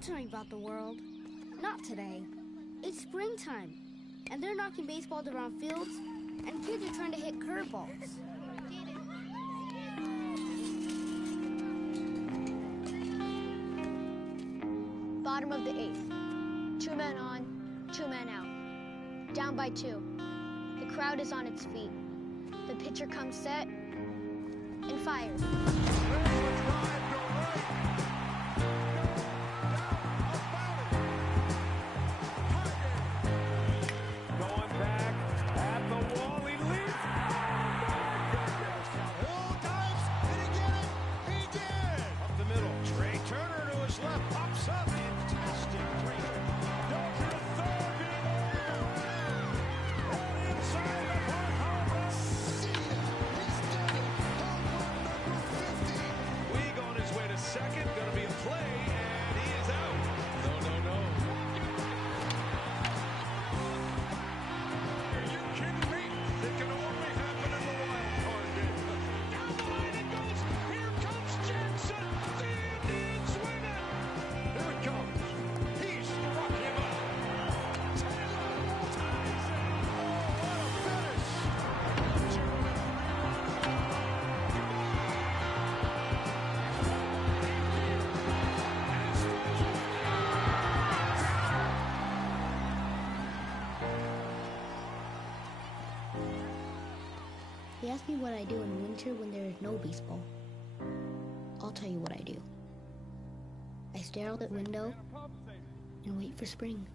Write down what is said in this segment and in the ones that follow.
Don't tell me about the world. Not today. It's springtime, and they're knocking baseballs around fields, and kids are trying to hit curveballs. Bottom of the 8th. 2 men on, 2 men out. Down by 2. The crowd is on its feet. The pitcher comes set and fires. Going back at the wall, he leaps. Hill dives, did he get it? He did! Up the middle, Trey Turner to his left, pops up. Fantastic break. Down to the third, being all inside the park, home run. He's done it. Home run number 50. Weeg on his way to second, gonna be a play, and he is out. No. Are you kidding me? It can only happen in the wild card game. Down the line it goes. Here comes Jackson. The Indians win it. Here it comes. He struck him out. Taylor ties it. Oh, what a finish. 2-3 He asked me what I do in winter when there is no baseball. I'll tell you what I do. I stare out the window and wait for spring.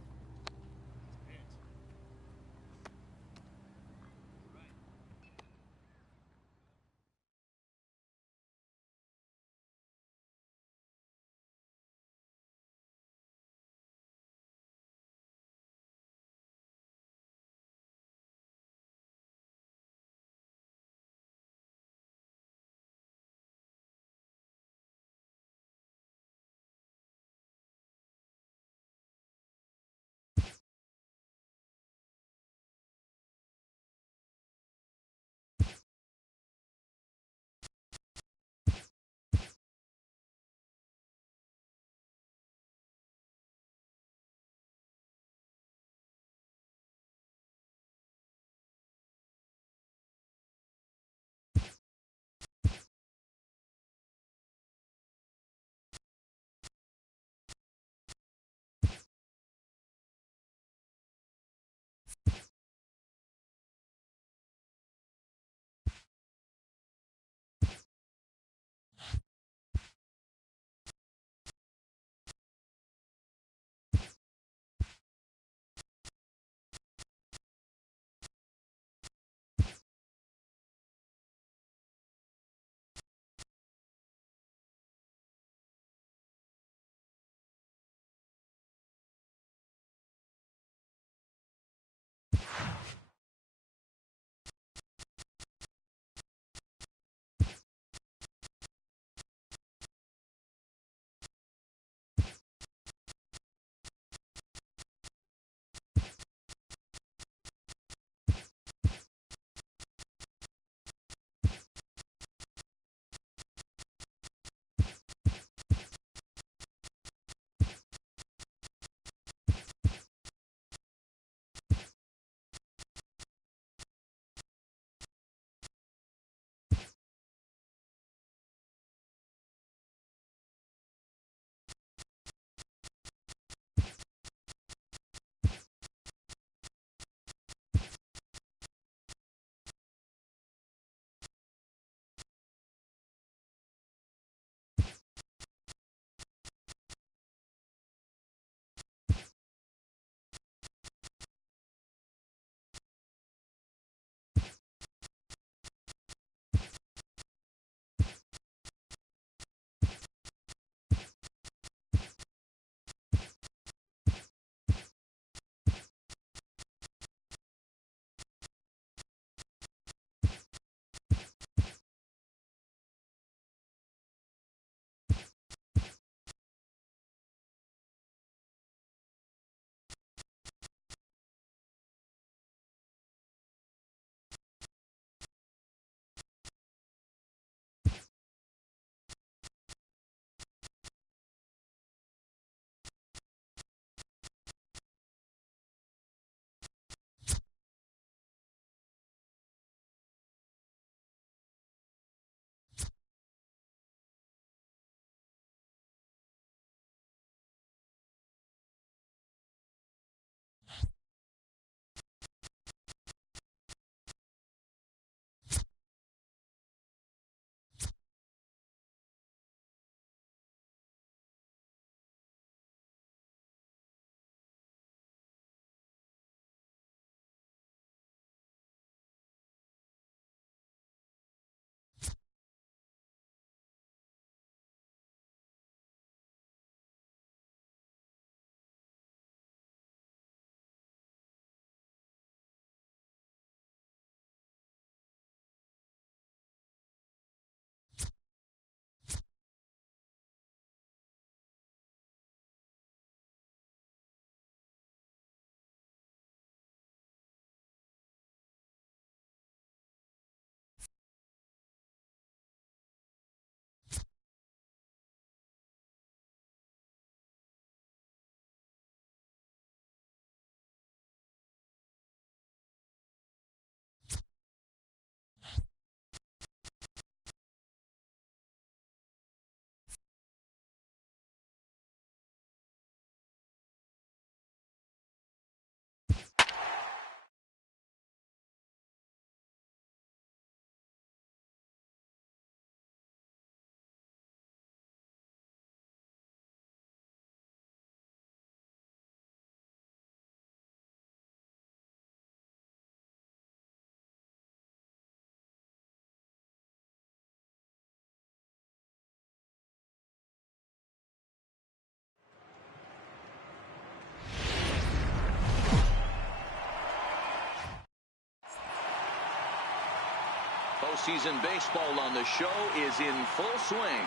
Postseason baseball on the show is in full swing.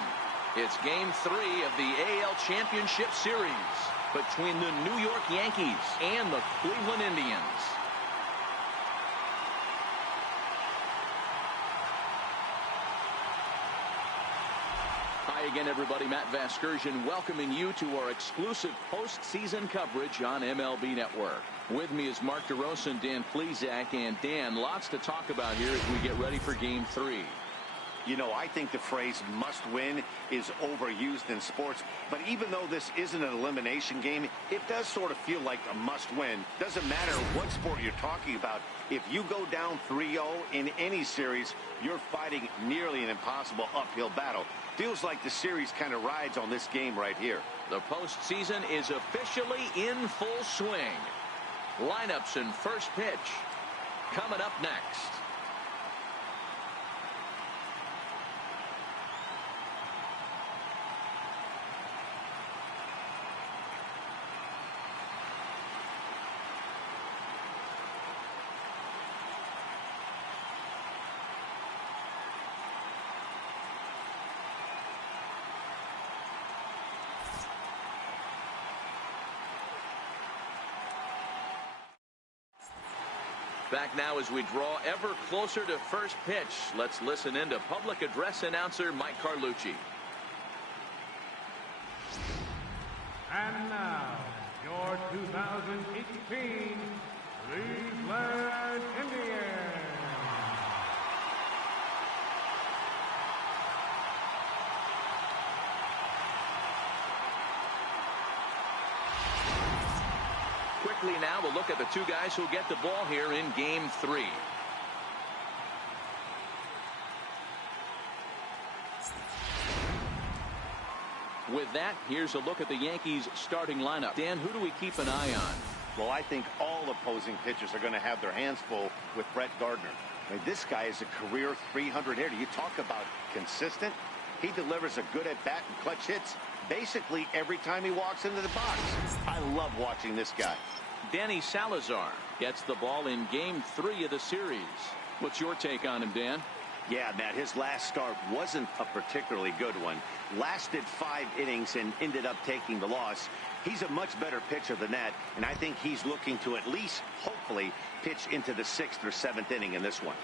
It's Game 3 of the AL Championship Series between the New York Yankees and the Cleveland Indians. Hi again, everybody. Matt Vasgersian welcoming you to our exclusive postseason coverage on MLB Network. With me is Mark DeRosa and Dan Plesac. And Dan, lots to talk about here as we get ready for Game 3. You know, I think the phrase must win is overused in sports. But even though this isn't an elimination game, it does sort of feel like a must win. Doesn't matter what sport you're talking about. If you go down 3-0 in any series, you're fighting nearly an impossible uphill battle. Feels like the series kind of rides on this game right here. The postseason is officially in full swing. Lineups and first pitch coming up next. Back now as we draw ever closer to first pitch. Let's listen in to public address announcer Mike Carlucci. And now, your 2018 Cleveland Indians. Quickly now, we'll look at the two guys who get the ball here in Game 3. With that, here's a look at the Yankees starting lineup. Dan, who do we keep an eye on? Well, I think all opposing pitchers are going to have their hands full with Brett Gardner. I mean, this guy is a career 300 hitter. You talk about consistent. He delivers a good at-bat and clutch hits basically every time he walks into the box. I love watching this guy. Danny Salazar gets the ball in Game 3 of the series. What's your take on him, Dan? Yeah, Matt, his last start wasn't a particularly good one. Lasted 5 innings and ended up taking the loss. He's a much better pitcher than that, and I think he's looking to at least, hopefully, pitch into the 6th or 7th inning in this one.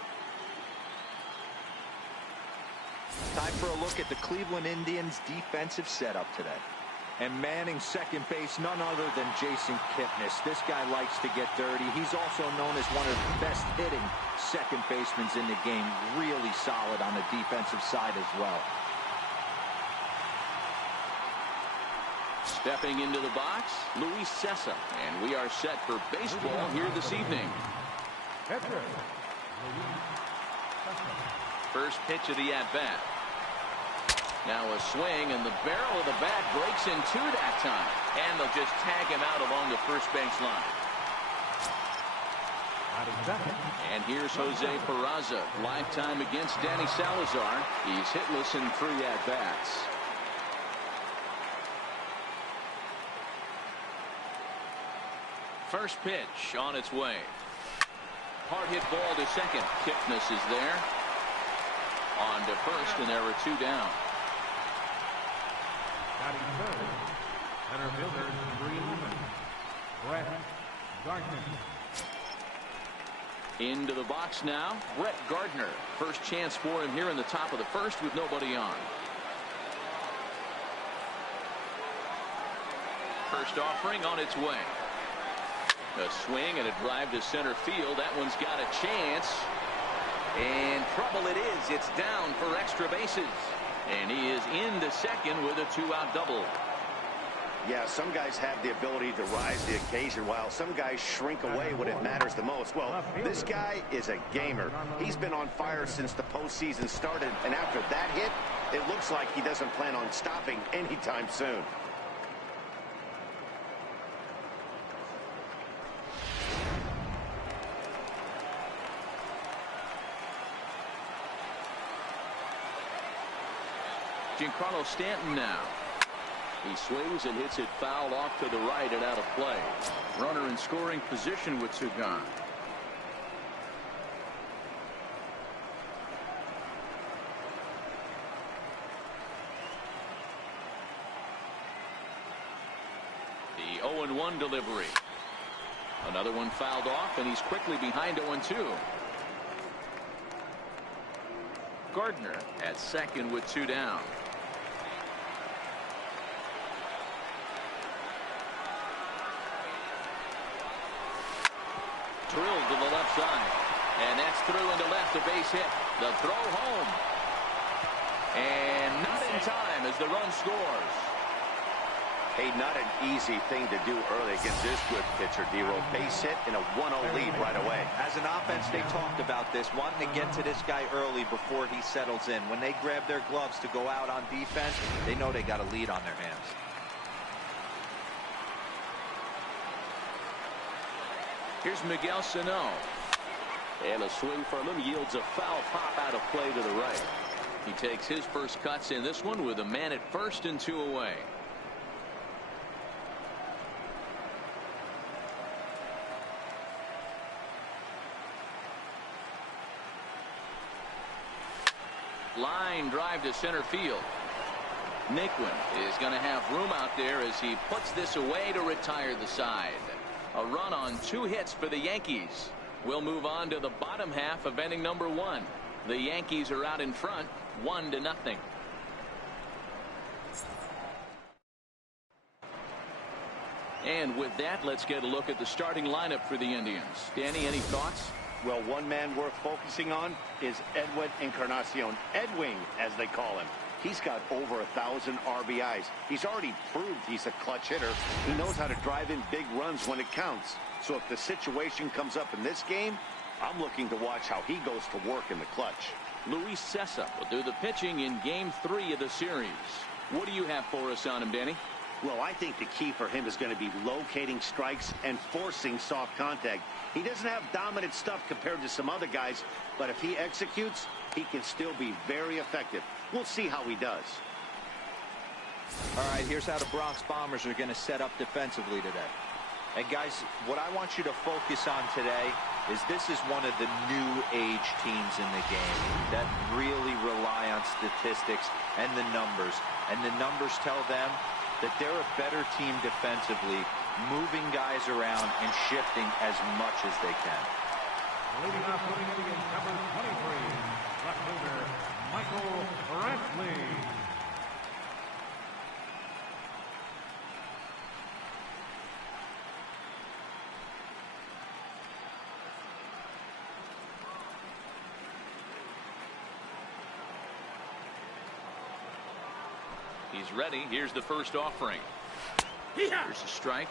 Time for a look at the Cleveland Indians' defensive setup today. And manning second base, none other than Jason Kipnis. This guy likes to get dirty. He's also known as one of the best hitting second basemen in the game. Really solid on the defensive side as well. Stepping into the box, Luis Cessa. And we are set for baseball here this evening. First pitch of the at-bat. Now a swing, and the barrel of the bat breaks in two that time. And they'll just tag him out along the first base line. And here's Jose Peraza. Lifetime against Danny Salazar. He's hitless in 3 at-bats. First pitch on its way. Hard hit ball to second. Kipnis is there. On to first, and there are 2 down. Batting third, center fielder, Brett Gardner. Into the box now, Brett Gardner. First chance for him here in the top of the first with nobody on. First offering on its way. A swing and a drive to center field. That one's got a chance. And trouble it is. It's down for extra bases. And he is into second with a 2-out double. Yeah, some guys have the ability to rise to the occasion while some guys shrink away when it matters the most. Well, this guy is a gamer. He's been on fire since the postseason started, and after that hit, it looks like he doesn't plan on stopping anytime soon. Giancarlo Stanton now. He swings and hits it foul off to the right and out of play. Runner in scoring position with two gone. 0-1 delivery. Another one fouled off, and he's quickly behind 0-2. Gardner at second with 2 down. Drilled to the left side. And that's through into left, a base hit. The throw home. And not in time as the run scores. Hey, not an easy thing to do early against this good pitcher, D-Roll. Base hit and a 1-0 lead right away. As an offense, they talked about this, wanting to get to this guy early before he settles in. When they grab their gloves to go out on defense, they know they got a lead on their hands. Here's Miguel Sano. And a swing from him yields a foul pop out of play to the right. He takes his first cuts in this one with a man at first and 2 away. Line drive to center field. Naquin is going to have room out there as he puts this away to retire the side. A run on 2 hits for the Yankees. We'll move on to the bottom half of inning number 1. The Yankees are out in front, 1-0. And with that, let's get a look at the starting lineup for the Indians. Danny, any thoughts? Well, one man worth focusing on is Edwin Encarnacion. Edwin, as they call him. He's got over 1,000 RBIs. He's already proved he's a clutch hitter. He knows how to drive in big runs when it counts. So if the situation comes up in this game, I'm looking to watch how he goes to work in the clutch. Luis Cessa will do the pitching in Game 3 of the series. What do you have for us on him, Danny? Well, I think the key for him is going to be locating strikes and forcing soft contact. He doesn't have dominant stuff compared to some other guys, but if he executes, he can still be very effective. We'll see how he does. All right, here's how the Bronx Bombers are going to set up defensively today. And guys, what I want you to focus on today is this is one of the new age teams in the game that really rely on statistics and the numbers. And the numbers tell them that they're a better team defensively, moving guys around and shifting as much as they can. Leading off for the Indians, number 23, left fielder Michael Brantley. He's ready. Here's the first offering. Here's a strike.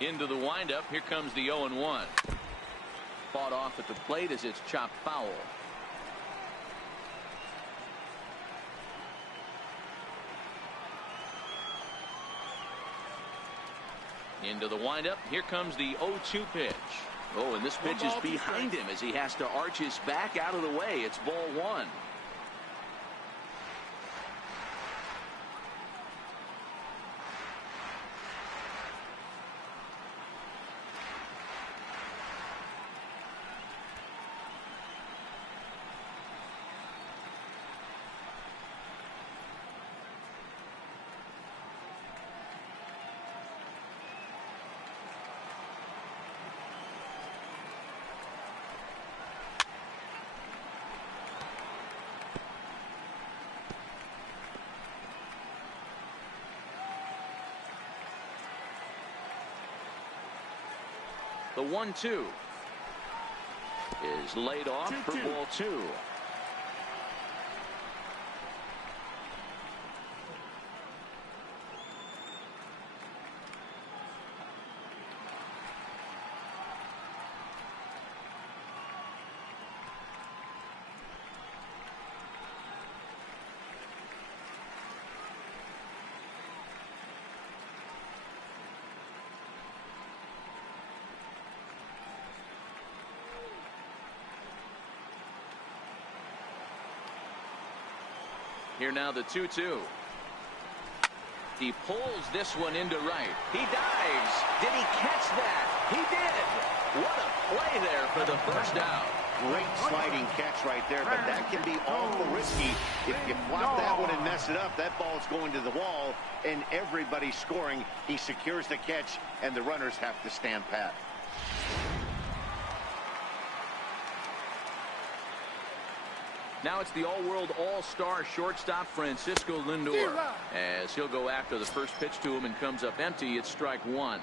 Into the windup. Here comes the 0-1. Fought off at the plate as it's chopped foul. Into the windup. Here comes the 0-2 pitch. Oh, and this pitch is behind him as he has to arch his back out of the way. It's ball 1. The 1-2 is laid off for ball 2. Here now the 2-2. He pulls this one into right. He dives. Did he catch that? He did. What a play there for the first down. Great sliding catch right there, but that can be awful risky. If you flop that one and mess it up, that ball's going to the wall, and everybody's scoring. He secures the catch, and the runners have to stand pat. Now it's the all-world all-star shortstop Francisco Lindor. As he'll go after the first pitch to him and comes up empty, it's strike one.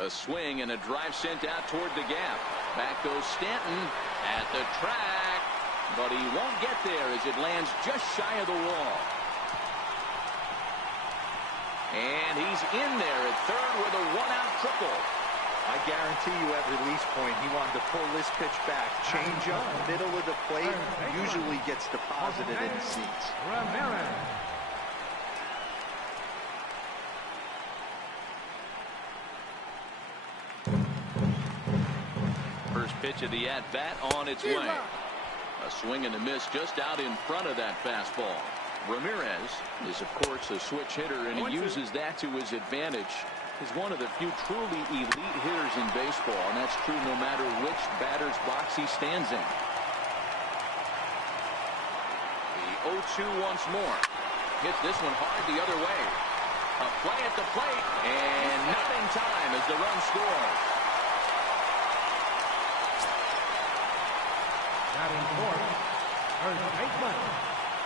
A swing and a drive sent out toward the gap. Back goes Stanton at the track, but he won't get there as it lands just shy of the wall. And he's in there at third with a one-out triple. I guarantee you at release point, he wanted to pull this pitch back. Change up, middle of the plate, usually gets deposited in the seats. First pitch of the at-bat on its way. A swing and a miss just out in front of that fastball. Ramirez is, of course, a switch hitter, and he uses that to his advantage. He's one of the few truly elite hitters in baseball, and that's true no matter which batter's box he stands in. The 0-2 once more. Hits this one hard the other way. A play at the plate, and nothing time as the run scores. Batting fourth, first baseman.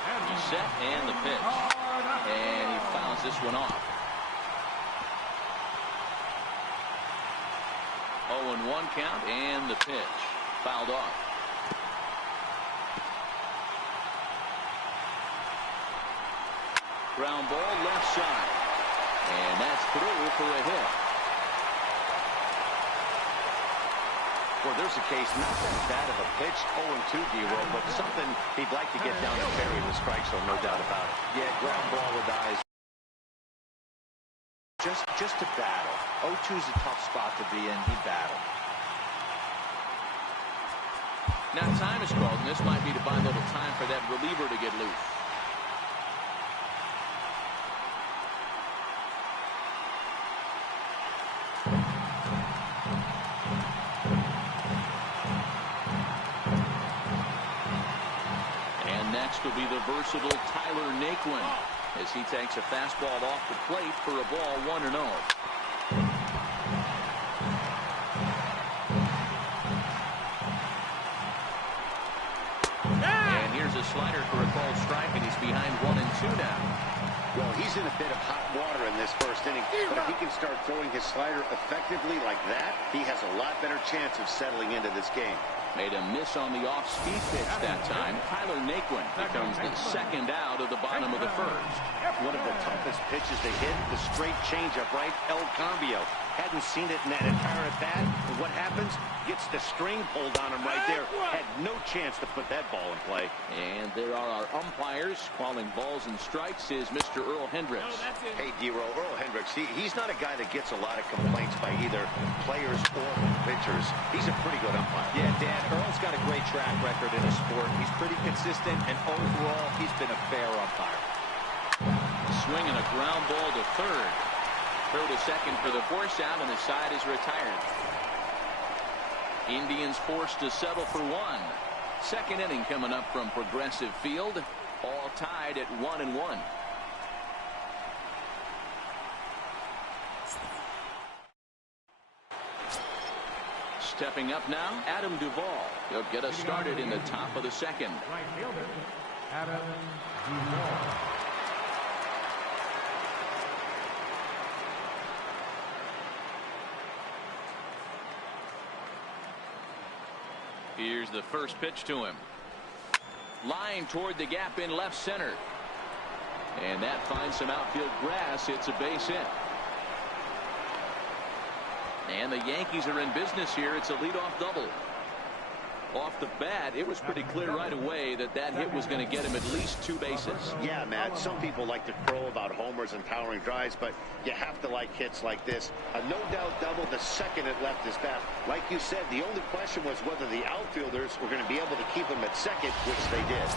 He's set and the pitch. And he fouls this one off. 0-1 count and the pitch. Fouled off. Ground ball left side. And that's through for a hit. Well, there's a case, not that bad of a pitch, 0-2, D-Roll, but something he'd like to get down and bury the strike zone, no doubt about it. Yeah, ground ball with eyes. Just to battle. 0-2's a tough spot to be in. He battled. Now time is called, and this might be to buy a little time for that reliever to get loose. Will be the versatile Tyler Naquin as he takes a fastball off the plate for a ball 1-0. And here's a slider for a called strike, and he's behind 1-2 now. Well, he's in a bit of hot water in this first inning, but if he can start throwing his slider effectively like that, he has a lot better chance of settling into this game. Made a miss on the off-speed pitch that time. Tyler Naquin becomes the second out of the bottom of the first. One of the toughest pitches to hit, the straight changeup, right? El Cambio. Hadn't seen it in that entire at-bat. And what happens? Gets the string pulled on him right there. Had no chance to put that ball in play. And there are our umpires calling balls and strikes is Mr. Earl Hendricks. Hey, D-Roll, Earl Hendricks, he's not a guy that gets a lot of complaints by either players or pitchers. He's a pretty good umpire. Yeah, Dan, Earl's got a great track record in the sport. He's pretty consistent, and overall, he's been a fair umpire. A swing and a ground ball to third. Throw to second for the force out, and the side is retired. Indians forced to settle for one. Second inning coming up from Progressive Field. All tied at 1-1. Stepping up now, Adam Duvall. He'll get us started in the top of the second. Right fielder, Adam Duvall. Here's the first pitch to him. Line toward the gap in left center. And that finds some outfield grass. It's a base hit. And the Yankees are in business here. It's a leadoff double. Off the bat, it was pretty clear right away that that hit was going to get him at least 2 bases. Yeah, Matt, some people like to crow about homers and powering drives, but you have to like hits like this. A no-doubt double the second it left his bat. Like you said, the only question was whether the outfielders were going to be able to keep him at second, which they did.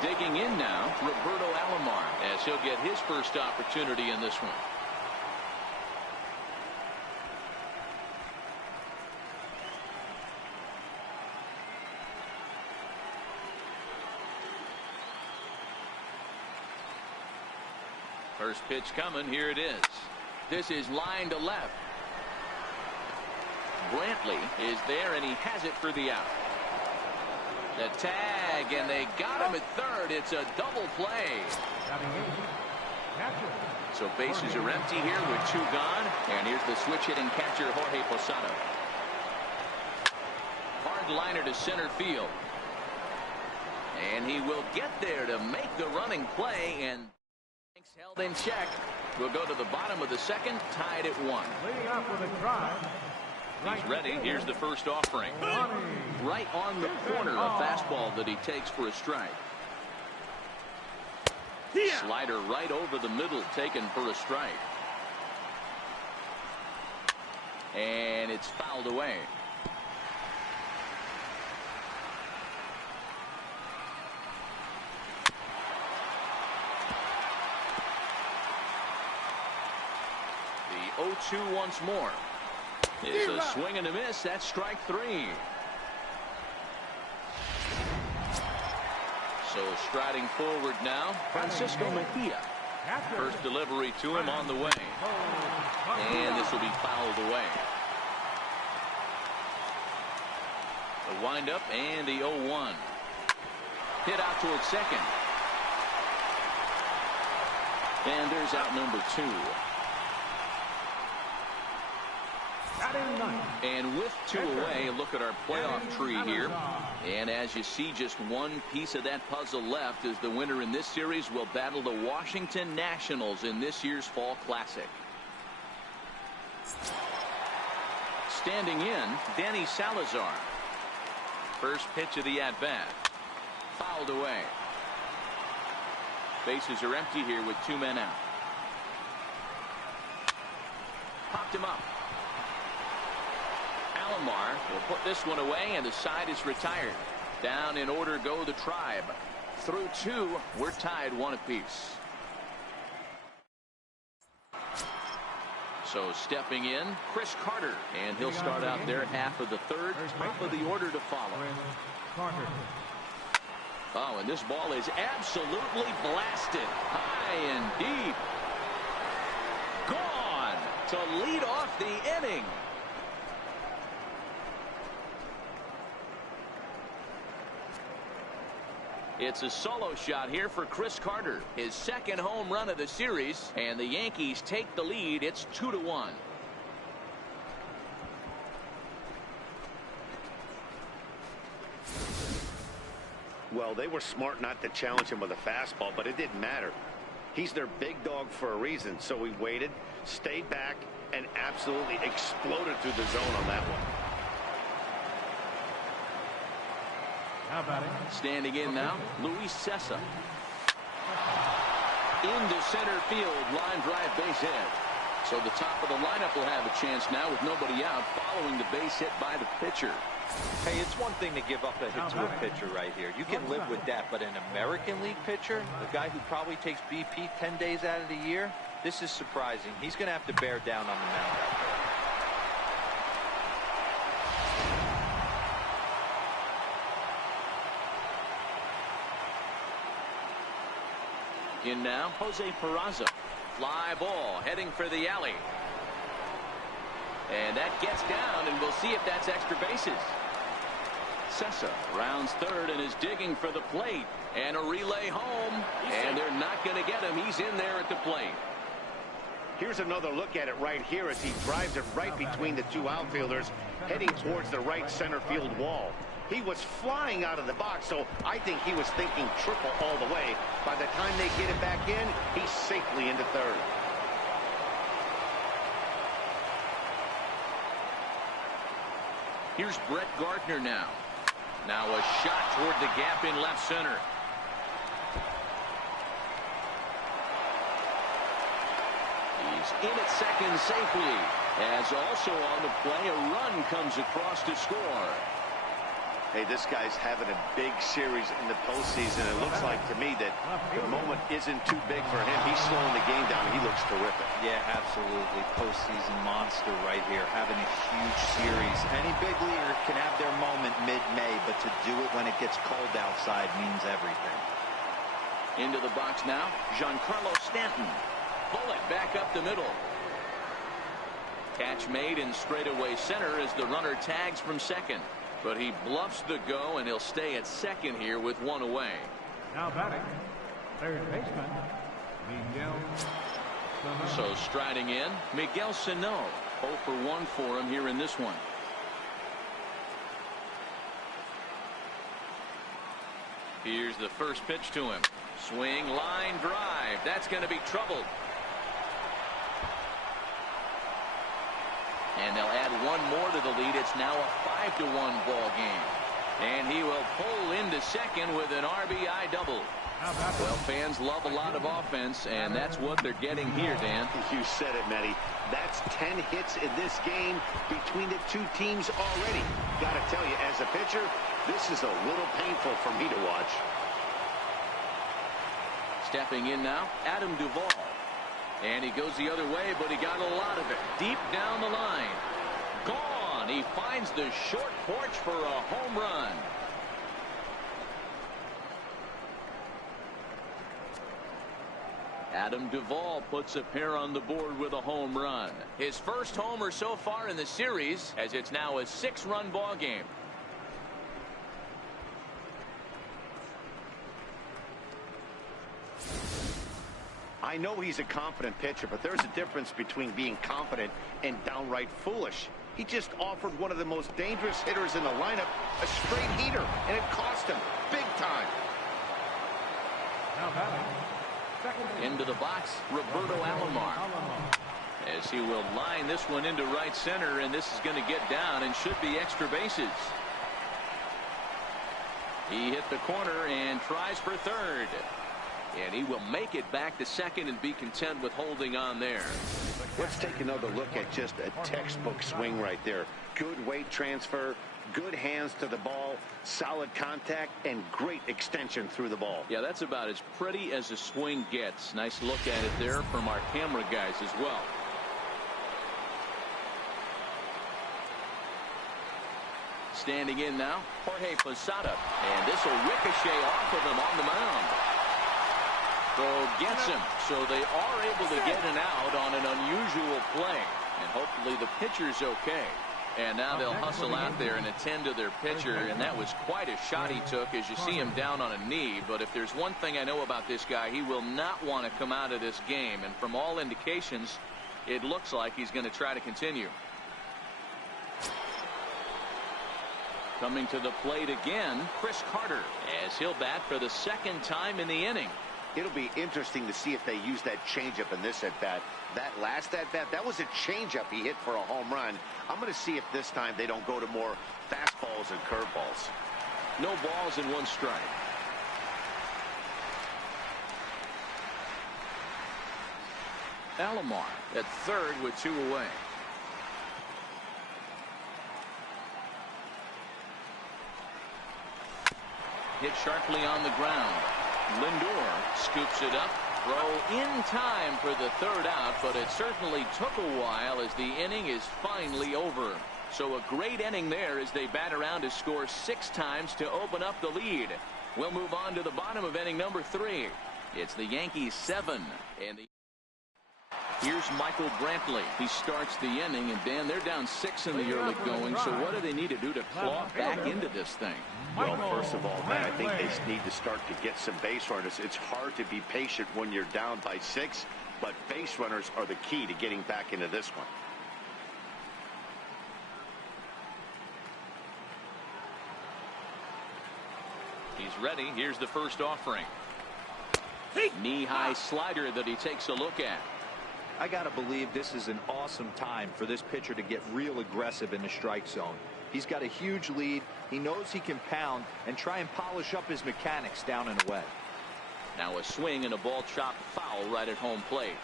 Digging in now, Roberto Alomar, as he'll get his first opportunity in this one. First pitch coming. Here it is. This is line to left. Brantley is there, and he has it for the out. The tag, and they got him at third. It's a double play. So bases are empty here with 2 gone. And here's the switch hitting catcher, Jorge Posada. Hard liner to center field. And he will get there to make the running play, and held in check. We'll go to the bottom of the second, tied at 1. Leading off with a drive. He's ready. Here's the first offering. Right on the corner, a fastball that he takes for a strike. Slider right over the middle, taken for a strike. And it's fouled away. The 0-2 once more. It's a swing and a miss. That's strike 3. So striding forward now, Francisco Mejia. First delivery to him on the way. And this will be fouled away. The windup and the 0-1. Hit out towards second. And there's out number 2. And with 2 away, look at our playoff tree here. And as you see, just one piece of that puzzle left, as the winner in this series will battle the Washington Nationals in this year's Fall Classic. Standing in, Danny Salazar. First pitch of the at-bat. Fouled away. Bases are empty here with 2 men out. Popped him up. Alomar will put this one away, and the side is retired. Down in order go the Tribe. Through 2, we're tied 1 apiece. So stepping in, Chris Carter, and he'll start out there half of the third. Top of the order to follow. Oh, and this ball is absolutely blasted. High and deep. Gone to lead off the inning. It's a solo shot here for Chris Carter, his second home run of the series, and the Yankees take the lead. It's 2-1. Well, they were smart not to challenge him with a fastball, but it didn't matter. He's their big dog for a reason, so he waited, stayed back, and absolutely exploded through the zone on that one. Standing in now, Luis Cessa. Into center field, line drive, base hit. So the top of the lineup will have a chance now with nobody out, following the base hit by the pitcher. Hey, it's one thing to give up a hit to a pitcher right here. You can live with that, but an American League pitcher, the guy who probably takes BP 10 days out of the year, this is surprising. He's going to have to bear down on the mound out there. In now, Jose Peraza. Fly ball heading for the alley. And that gets down, and we'll see if that's extra bases. Cessa rounds third and is digging for the plate. And a relay home. And they're not going to get him. He's in there at the plate. Here's another look at it right here as he drives it right between the 2 outfielders, heading towards the right center field wall. He was flying out of the box, so I think he was thinking triple all the way. By the time they get it back in, he's safely into third. Here's Brett Gardner now. Now a shot toward the gap in left center. He's in at second safely. As also on the play, a run comes across to score. Hey, this guy's having a big series in the postseason. It looks like to me that the moment isn't too big for him. He's slowing the game down, and he looks terrific. Yeah, absolutely. Postseason monster right here, having a huge series. Any big leaguer can have their moment mid-May, but to do it when it gets cold outside means everything. Into the box now, Giancarlo Stanton. Bullet back up the middle. Catch made in straightaway center as the runner tags from second. But he bluffs the go, and he'll stay at second here with one away. Now batting, third baseman, Miguel Sano. So striding in, Miguel Sano. 0 for 1 for him here in this one. Here's the first pitch to him. Swing, line, drive. That's going to be troubled. And they'll add one more to the lead. It's now a 5-1 ball game. And he will pull into second with an RBI double. Well, fans love a lot of offense, and that's what they're getting here, Dan. You said it, Matty. That's 10 hits in this game between the two teams already. Got to tell you, as a pitcher, this is a little painful for me to watch. Stepping in now, Adam Duvall. And he goes the other way, but he got a lot of it. Deep down the line. Gone. He finds the short porch for a home run. Adam Duvall puts a pair on the board with a home run. His first homer so far in the series, as it's now a 6-run ball game. I know he's a confident pitcher, but there's a difference between being confident and downright foolish. He just offered one of the most dangerous hitters in the lineup a straight heater, and it cost him big time. Now batting, Into the box, Roberto Alomar. As he will line this one into right center, and this is going to get down and should be extra bases. He hit the corner and tries for third. And he will make it back to second and be content with holding on there. Let's take another look at just a textbook swing right there. Good weight transfer, good hands to the ball, solid contact, and great extension through the ball. Yeah, that's about as pretty as a swing gets. Nice look at it there from our camera guys as well. Standing in now, Jorge Posada. And this will ricochet off of him on the mound. So gets him. So they are able to get an out on an unusual play. And hopefully the pitcher's okay. And now they'll hustle out there and attend to their pitcher. And that was quite a shot he took, as you see him down on a knee. But if there's one thing I know about this guy, he will not want to come out of this game. And from all indications, it looks like he's going to try to continue. Coming to the plate again, Chris Carter, as he'll bat for the second time in the inning. It'll be interesting to see if they use that changeup in this at-bat. That last at-bat, that was a changeup he hit for a home run. I'm going to see if this time they don't go to more fastballs and curveballs. No balls and one strike. Alomar at third with 2 away. Hit sharply on the ground. Lindor scoops it up. Throw in time for the third out, but it certainly took a while as the inning is finally over. So a great inning there as they bat around to score 6 times to open up the lead. We'll move on to the bottom of inning number 3. It's the Yankees 7 and here's Michael Brantley. He starts the inning, and Dan, they're down 6 in the early going. So what do they need to do to claw back into this thing? Well, first of all, man, I think they need to start to get some base runners. It's hard to be patient when you're down by 6, but base runners are the key to getting back into this one. He's ready. Here's the first offering. Knee-high slider that he takes a look at. I gotta believe this is an awesome time for this pitcher to get real aggressive in the strike zone. He's got a huge lead. He knows he can pound and try and polish up his mechanics down and away. Now a swing and a ball chopped foul right at home plate.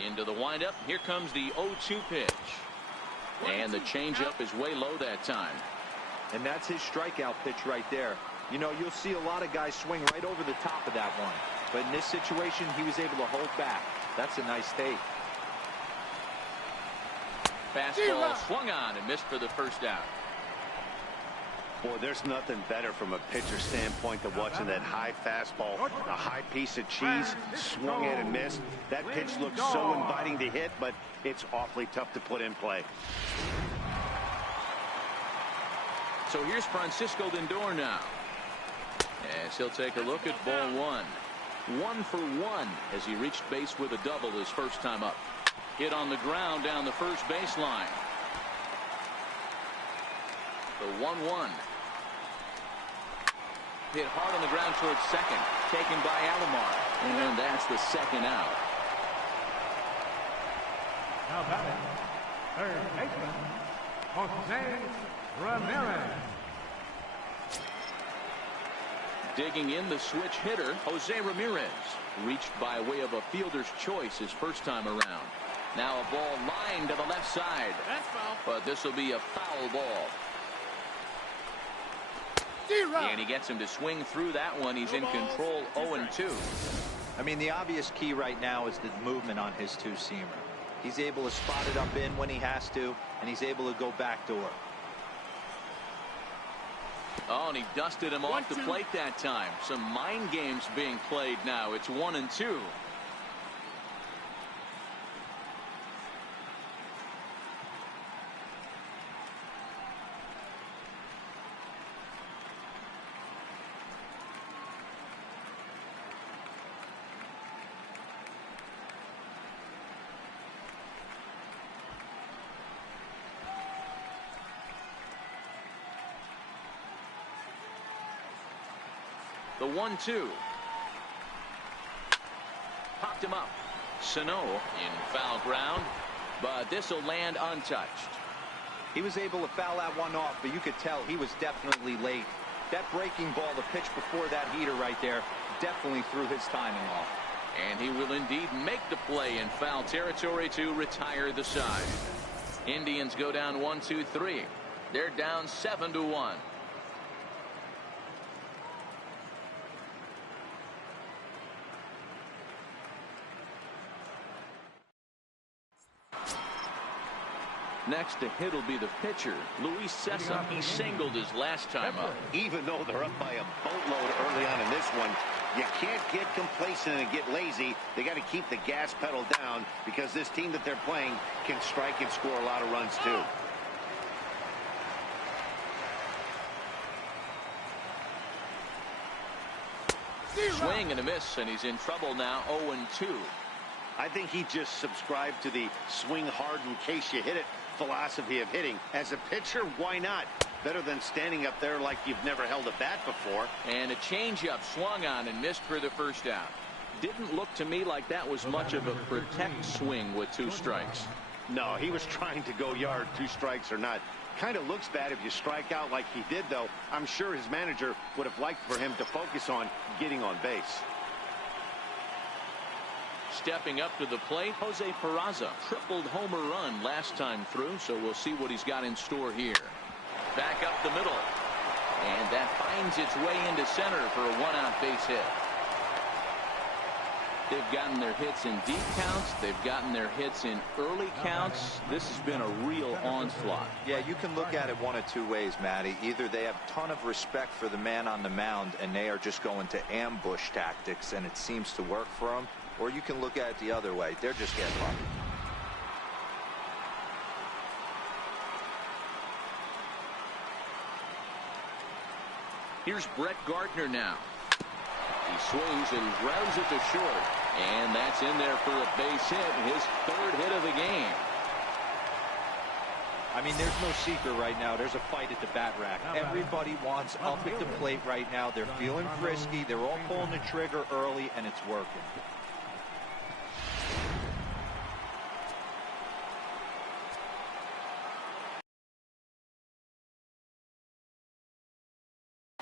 Into the windup. Here comes the 0-2 pitch. And the changeup is way low that time. And that's his strikeout pitch right there. You know, you'll see a lot of guys swing right over the top of that one. But in this situation, he was able to hold back. That's a nice take. Fastball swung on and missed for the first out. Boy, there's nothing better from a pitcher standpoint than watching that high fastball, a high piece of cheese, swung in and missed. That pitch looks so inviting to hit, but it's awfully tough to put in play. So here's Francisco Lindor now. As he'll take a look at ball one. 1 for 1 as he reached base with a double his first time up. Hit on the ground down the first baseline. The 1-1. Hit hard on the ground towards second. Taken by Alomar. And that's the second out. Now batting, third baseman, Jose Ramirez. Digging in the switch hitter, Jose Ramirez. Reached by way of a fielder's choice his first time around. Now a ball lined to the left side. That's foul. But this will be a foul ball. And he gets him to swing through that one. He's in control 0-2. I mean, the obvious key right now is the movement on his two-seamer. He's able to spot it up in when he has to, and he's able to go backdoor. Oh, and he dusted him off the plate that time. Some mind games being played now. It's 1-2. The 1-2. Popped him up. Sano in foul ground, but this will land untouched. He was able to foul that one off, but you could tell he was definitely late. That breaking ball, the pitch before that heater right there, definitely threw his timing off. And he will indeed make the play in foul territory to retire the side. Indians go down 1-2-3. They're down 7-1. Next to hit will be the pitcher, Luis Cessa. He singled his last time up. Even though they're up by a boatload early on in this one, you can't get complacent and get lazy. They got to keep the gas pedal down because this team that they're playing can strike and score a lot of runs too. Swing and a miss, and he's in trouble now. 0-2. I think he just subscribed to the swing hard in case you hit it philosophy of hitting. As a pitcher, why not? Better than standing up there like you've never held a bat before. And a changeup swung on and missed for the first out. Didn't look to me like that was much of a protect swing with 2 strikes. No, he was trying to go yard, 2 strikes or not. Kind of looks bad if you strike out like he did, though. I'm sure his manager would have liked for him to focus on getting on base. Stepping up to the plate, Jose Peraza. Tripled homer run last time through, so we'll see what he's got in store here. Back up the middle. And that finds its way into center for a 1-out base hit. They've gotten their hits in deep counts. They've gotten their hits in early counts. This has been a real onslaught. Yeah, you can look at it one of 2 ways, Matty. Either they have a ton of respect for the man on the mound, and they are just going to ambush tactics, and it seems to work for them. Or you can look at it the other way. They're just getting lucky. Here's Brett Gardner now. He swings and grounds it to short. And that's in there for a base hit. His 3rd hit of the game. I mean, there's no secret right now. There's a fight at the bat rack. Everybody wants up at the plate right now. They're feeling frisky. They're all pulling the trigger early, and it's working.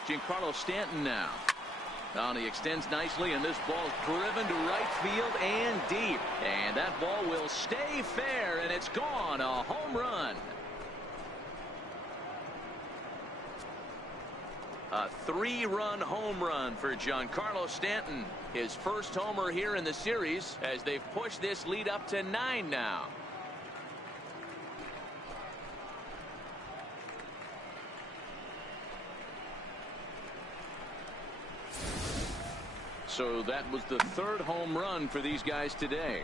Giancarlo Stanton now. Now he extends nicely, and this ball's driven to right field and deep. And that ball will stay fair, and it's gone. A home run. A 3-run home run for Giancarlo Stanton. His first homer here in the series as they've pushed this lead up to 9 now. So that was the 3rd home run for these guys today.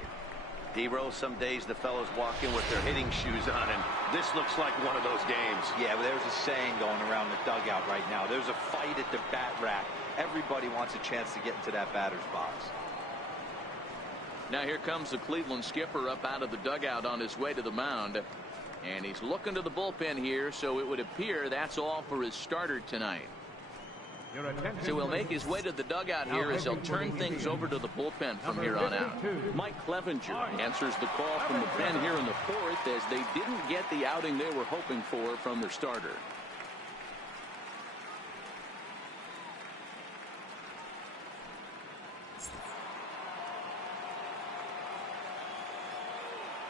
D-Rose, some days the fellows walk in with their hitting shoes on, and this looks like one of those games. Yeah, well, there's a saying going around the dugout right now. There's a fight at the bat rack. Everybody wants a chance to get into that batter's box. Now here comes the Cleveland skipper up out of the dugout on his way to the mound. And he's looking to the bullpen here, so it would appear that's all for his starter tonight. So he'll make his way to the dugout here as he'll turn things over to the bullpen from here on out. Mike Clevenger answers the call from the pen here in the 4th as they didn't get the outing they were hoping for from their starter.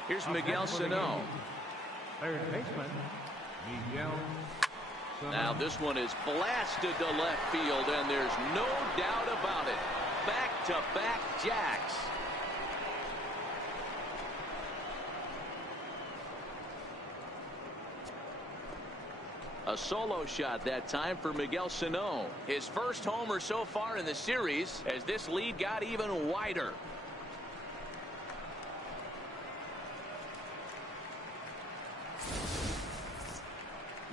Here's Miguel Sano. Third baseman, Miguel. Now this one is blasted to left field, and there's no doubt about it. Back-to-back jacks. A solo shot that time for Miguel Sano. His first homer so far in the series as this lead got even wider.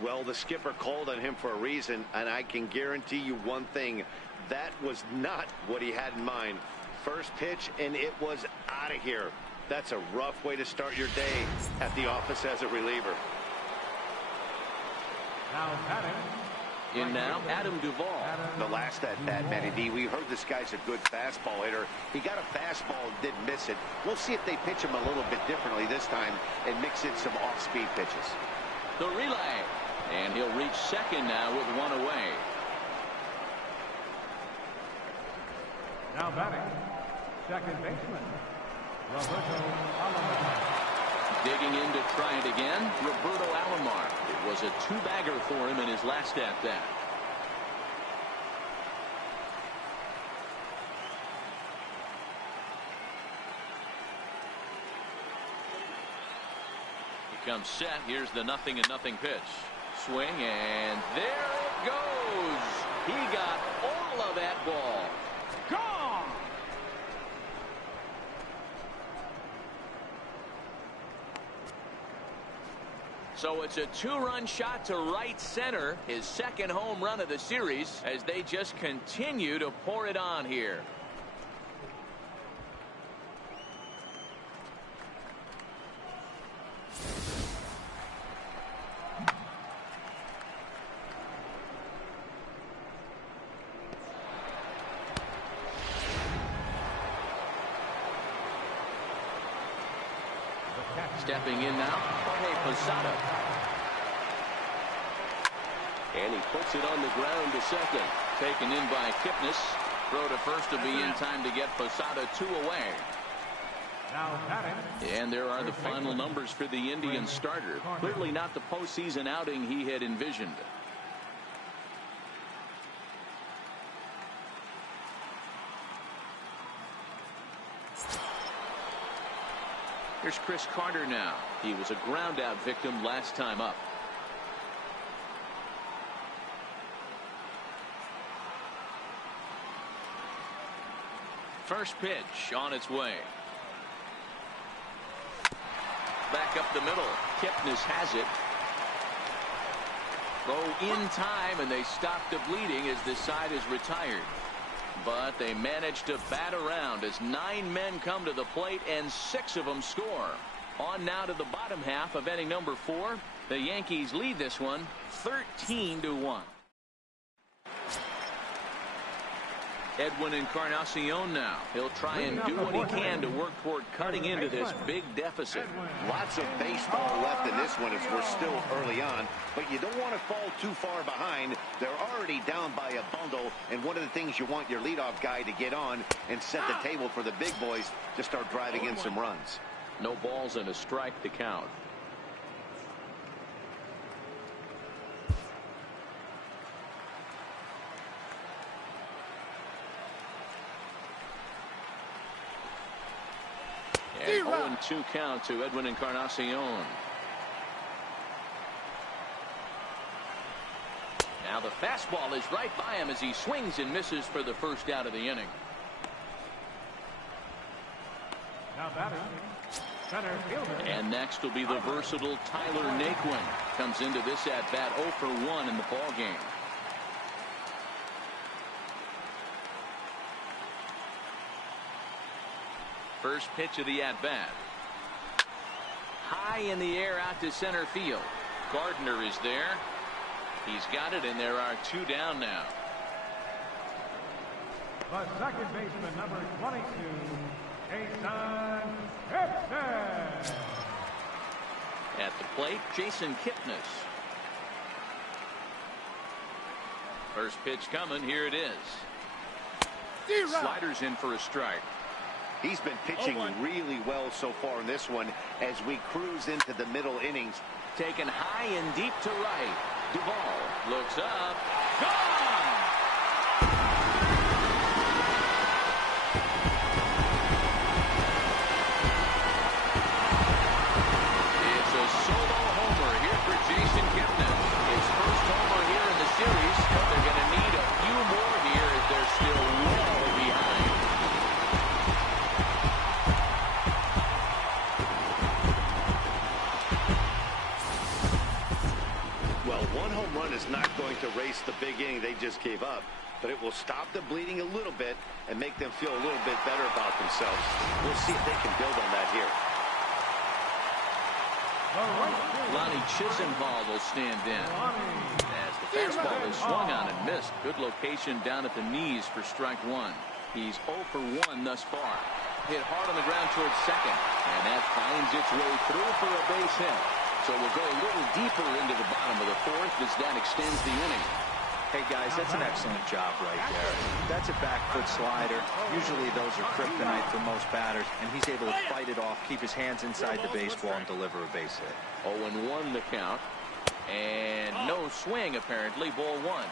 Well, the skipper called on him for a reason, and I can guarantee you one thing. That was not what he had in mind. First pitch, and it was out of here. That's a rough way to start your day at the office as a reliever. Now batting. In now, Adam Duvall. The last at-bat, Matty D, we heard this guy's a good fastball hitter. He got a fastball and didn't miss it. We'll see if they pitch him a little bit differently this time and mix in some off-speed pitches. The relay. And he'll reach second now with 1 away. Now batting, second baseman, Roberto Alomar. Digging in to try it again, Roberto Alomar. It was a 2-bagger for him in his last at-bat. He comes set. Here's the 0-0 pitch. Swing, and there it goes. He got all of that ball. Gone. So it's a 2-run shot to right center, his second home run of the series, as they just continue to pour it on here. Stepping in now, Jorge Posada. And he puts it on the ground to second. Taken in by Kipnis. Throw to first to be in time to get Posada 2 away. Now batting. And there are the final numbers for the Indians starter. Clearly not the postseason outing he had envisioned. Here's Chris Carter now. He was a ground-out victim last time up. First pitch on its way. Back up the middle. Kipnis has it. Throw in time, and they stop the bleeding as this side is retired. But they managed to bat around as 9 men come to the plate and 6 of them score. On now to the bottom half of inning number 4. The Yankees lead this one 13-1. Edwin Encarnacion now. He'll try and do what he can to work toward cutting into this big deficit. Lots of baseball left in this one as we're still early on, but you don't want to fall too far behind. They're already down by a bundle, and one of the things you want your leadoff guy to get on and set the table for the big boys to start driving in some runs. No balls and a strike to count. And 0-2 count to Edwin Encarnacion. Now the fastball is right by him as he swings and misses for the first out of the inning. Now batting, center fielder. And next will be the versatile Tyler Naquin. Comes into this at bat 0 for 1 in the ball game. First pitch of the at-bat. High in the air out to center field. Gardner is there. He's got it, and there are 2 down now. The second baseman, number 22, Jason Kipnis. At the plate, Jason Kipnis. First pitch coming. Here it is. Sliders in for a strike. He's been pitching really well so far in this one as we cruise into the middle innings. Taken high and deep to right. Duvall looks up. Gone! It's a solo homer here for Jason Kipnis. His first homer here in the series, but they're going to need a few more here as they're still well behind. Is not going to race the big inning they just gave up, but it will stop the bleeding a little bit and make them feel a little bit better about themselves. We'll see if they can build on that here. Lonnie Chisenhall will stand in as the fastball is swung on and missed. Good location down at the knees for strike 1. He's 0 for 1 thus far. Hit hard on the ground towards second, and that finds its way through for a base hit. So we'll go a little deeper into the bottom of the 4th as that extends the inning. Hey, guys, that's an excellent job right there. That's a back foot slider. Usually those are kryptonite for most batters, and he's able to fight it off, keep his hands inside the baseball, and deliver a base hit. 0-1 the count. And no swing, apparently. Ball 1.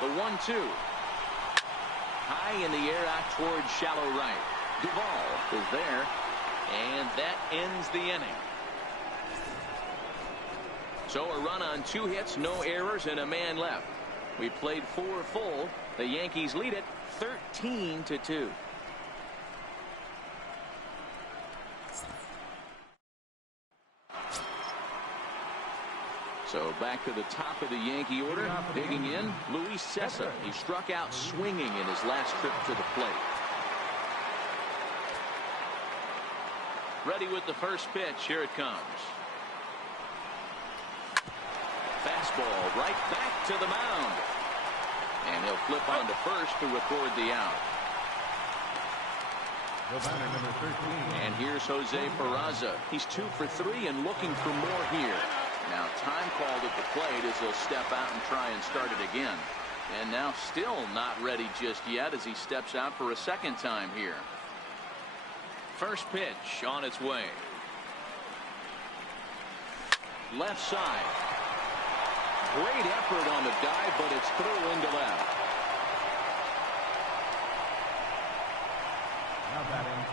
The 1-2. High in the air out towards shallow right. Duvall is there, and that ends the inning. So a run on 2 hits, no errors, and a man left. We played 4 full. The Yankees lead it 13-2. So back to the top of the Yankee order. Digging in, Luis Cessa. He struck out swinging in his last trip to the plate. Ready with the first pitch. Here it comes. Fastball right back to the mound. And he'll flip on to first to record the out. Number 13. And here's Jose Peraza. He's 2 for 3 and looking for more here. Now time called at the plate as he'll step out and try and start it again. And now still not ready just yet as he steps out for a second time here. First pitch on its way. Left side. Great effort on the dive, but it's through into left. Now batting,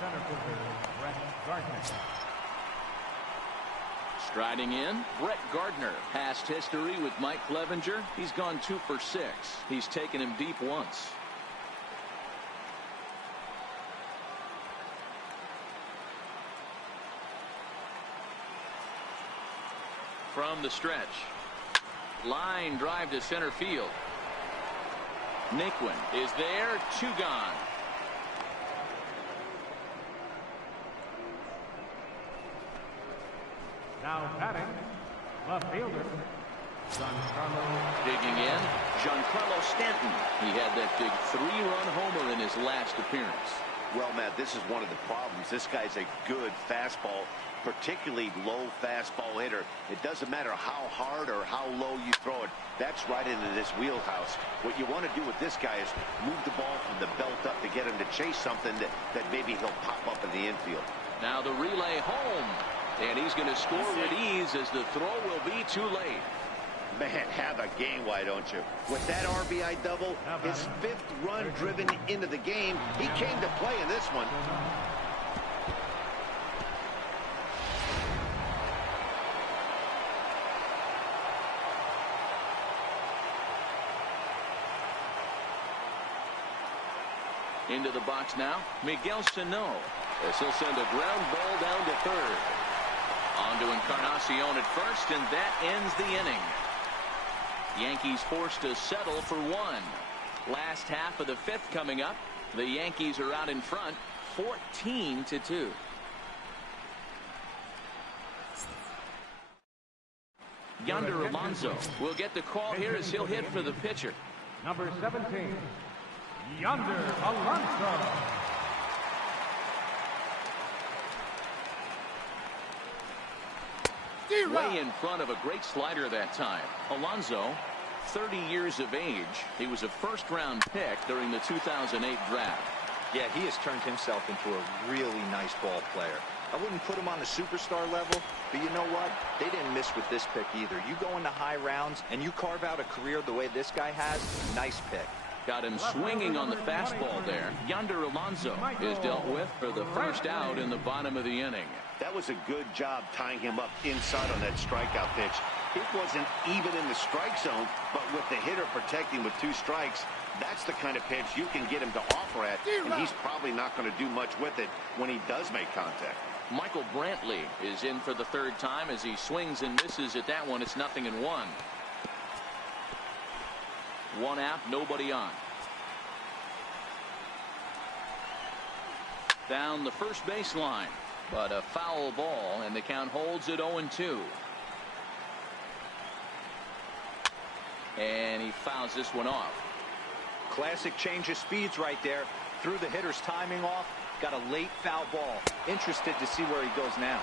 center fielder, Brett Gardner. Striding in, Brett Gardner. Past history with Mike Clevenger. He's gone 2 for 6. He's taken him deep once. From the stretch. Line drive to center field. Naquin is there, 2 gone. Now batting, left fielder, Giancarlo. Digging in, Giancarlo Stanton. He had that big 3-run homer in his last appearance. Well, Matt, this is one of the problems. This guy's a good fastball, particularly low fastball hitter. It doesn't matter how hard or how low you throw it. That's right into this wheelhouse. What you want to do with this guy is move the ball from the belt up to get him to chase something that maybe he'll pop up in the infield. Now the relay home. And he's going to score with ease as the throw will be too late. Man, have a game, why don't you? With that RBI double, his 5th run driven into the game, he came to play in this one. Into the box now, Miguel Sano. This will send a ground ball down to third. On to Encarnacion at first, and that ends the inning. Yankees forced to settle for 1. Last half of the 5th coming up. The Yankees are out in front, 14-2. Yonder Alonso will get the call here as he'll hit for the pitcher. Number 17, Yonder Alonso. Way in front of a great slider that time. Alonso, 30 years of age. He was a first-round pick during the 2008 draft. Yeah, he has turned himself into a really nice ball player. I wouldn't put him on the superstar level, but you know what? They didn't miss with this pick either. You go into high rounds and you carve out a career the way this guy has, nice pick. Got him swinging on the fastball there. Yonder Alonso is dealt with for the first out in the bottom of the inning. That was a good job tying him up inside on that strikeout pitch. It wasn't even in the strike zone, but with the hitter protecting with 2 strikes, that's the kind of pitch you can get him to offer at, and he's probably not going to do much with it when he does make contact. Michael Brantley is in for the 3rd time as he swings and misses at that one. It's 0-1. 1 out, nobody on. Down the first baseline, but a foul ball, and the count holds at 0-2. And he fouls this one off. Classic change of speeds right there. Threw the hitter's timing off. Got a late foul ball. Interested to see where he goes now.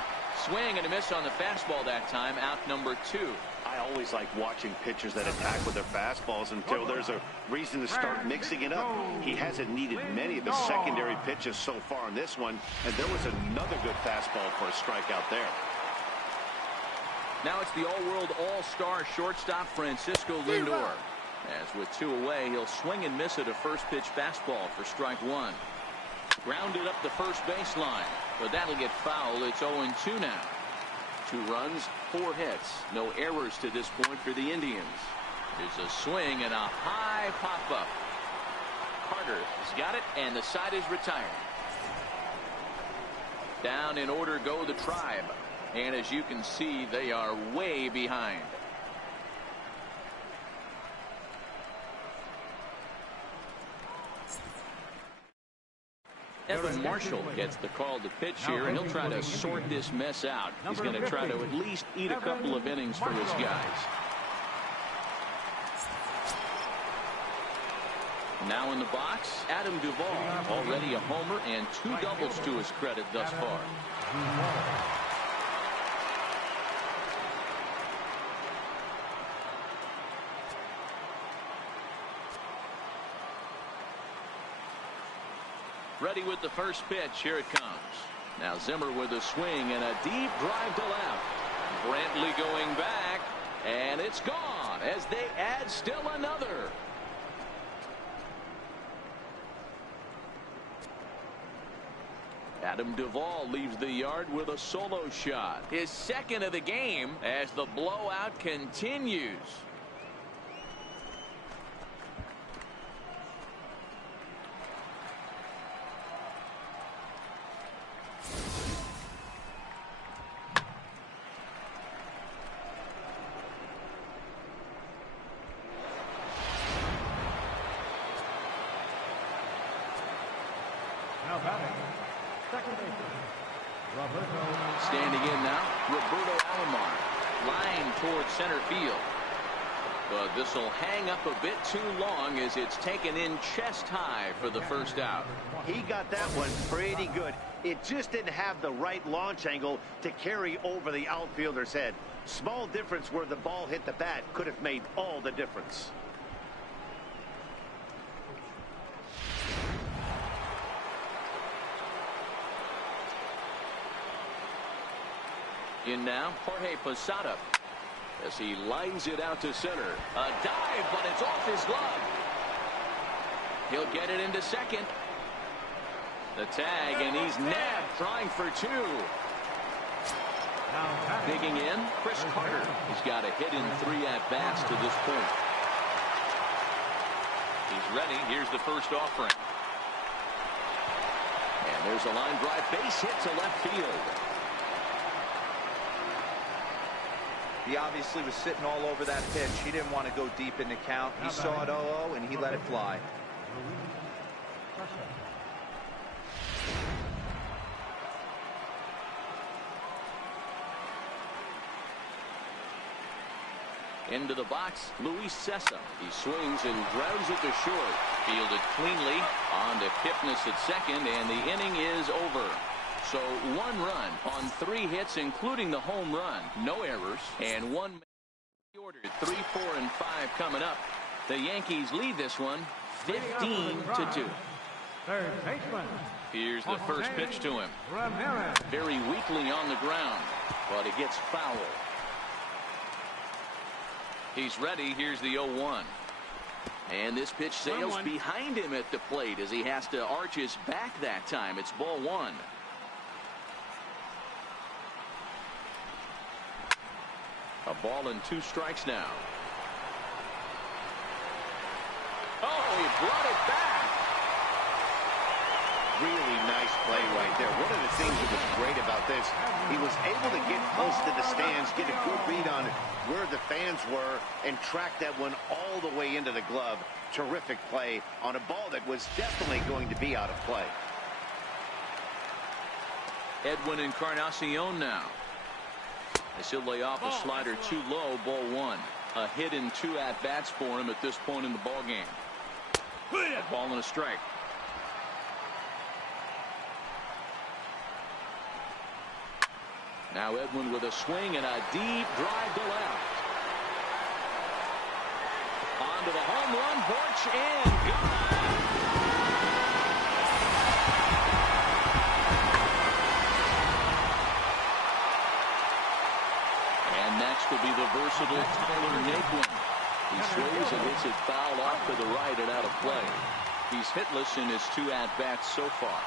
Swing and a miss on the fastball that time. Out number 2. I always like watching pitchers that attack with their fastballs until there's a reason to start mixing it up. He hasn't needed many of the secondary pitches so far in this one, and there was another good fastball for a strikeout there. Now it's the all-world all-star shortstop Francisco Lindor. As with 2 away, he'll swing and miss at a first-pitch fastball for strike 1. Grounded up the first baseline, but that'll get foul. It's 0-2 now. 2 runs, 4 hits. No errors to this point for the Indians. There's a swing and a high pop-up. Carter has got it, and the side is retired. Down in order go the Tribe. And as you can see, they are way behind. Evan Marshall gets the call to pitch here, and he'll try to sort this mess out. He's going to try to at least eat a couple of innings for his guys. Now in the box, Adam Duvall, already a homer and 2 doubles to his credit thus far. Ready with the first pitch. Here it comes. Now Zimmer with a swing and a deep drive to left. Brantley going back, and it's gone as they add still another. Adam Duvall leaves the yard with a solo shot. His 2nd of the game as the blowout continues. Now batting, second baseman, Roberto. Standing in now, Roberto Alomar. Line towards center field. But this will hang up a bit too long as it's taken in chest high for the first out. He got that one pretty good. It just didn't have the right launch angle to carry over the outfielder's head. Small difference where the ball hit the bat could have made all the difference. In now, Jorge Posada, as he lines it out to center. A dive, but it's off his glove. He'll get it into second. The tag, and he's nabbed, trying for two. Digging in, Chris Carter. He's got a hit in 3 at-bats to this point. He's ready. Here's the first offering. And there's a line drive base hit to left field. He obviously was sitting all over that pitch. He didn't want to go deep in the count. He saw it 0-0 and he let it fly. Into the box, Luis Cessa. He swings and grounds it to short. Fielded cleanly. On to Kipnis at second, and the inning is over. So 1 run on 3 hits, including the home run. No errors, and 1 ordered. 3, 4, and 5 coming up. The Yankees lead this one 15-2. Third baseman. Here's the first pitch to him. Ramirez. Very weakly on the ground, but it gets foul. He's ready. Here's the 0-1. And this pitch sails behind him at the plate as he has to arch his back that time. It's ball 1. A ball and 2 strikes now. Oh, he brought it back. Really nice play right there. One of the things that was great about this, he was able to get close to the stands, get a good read on where the fans were, and track that one all the way into the glove. Terrific play on a ball that was definitely going to be out of play. Edwin Encarnacion now. As he'll lay off a slider too low, ball 1. A hit in 2 at-bats for him at this point in the ball game. A ball and a strike. Now Edwin with a swing and a deep drive to left. Onto the home run porch and gone. And next will be the versatile Tyler Naquin. He swings and hits it foul off to the right and out of play. He's hitless in his 2 at-bats so far.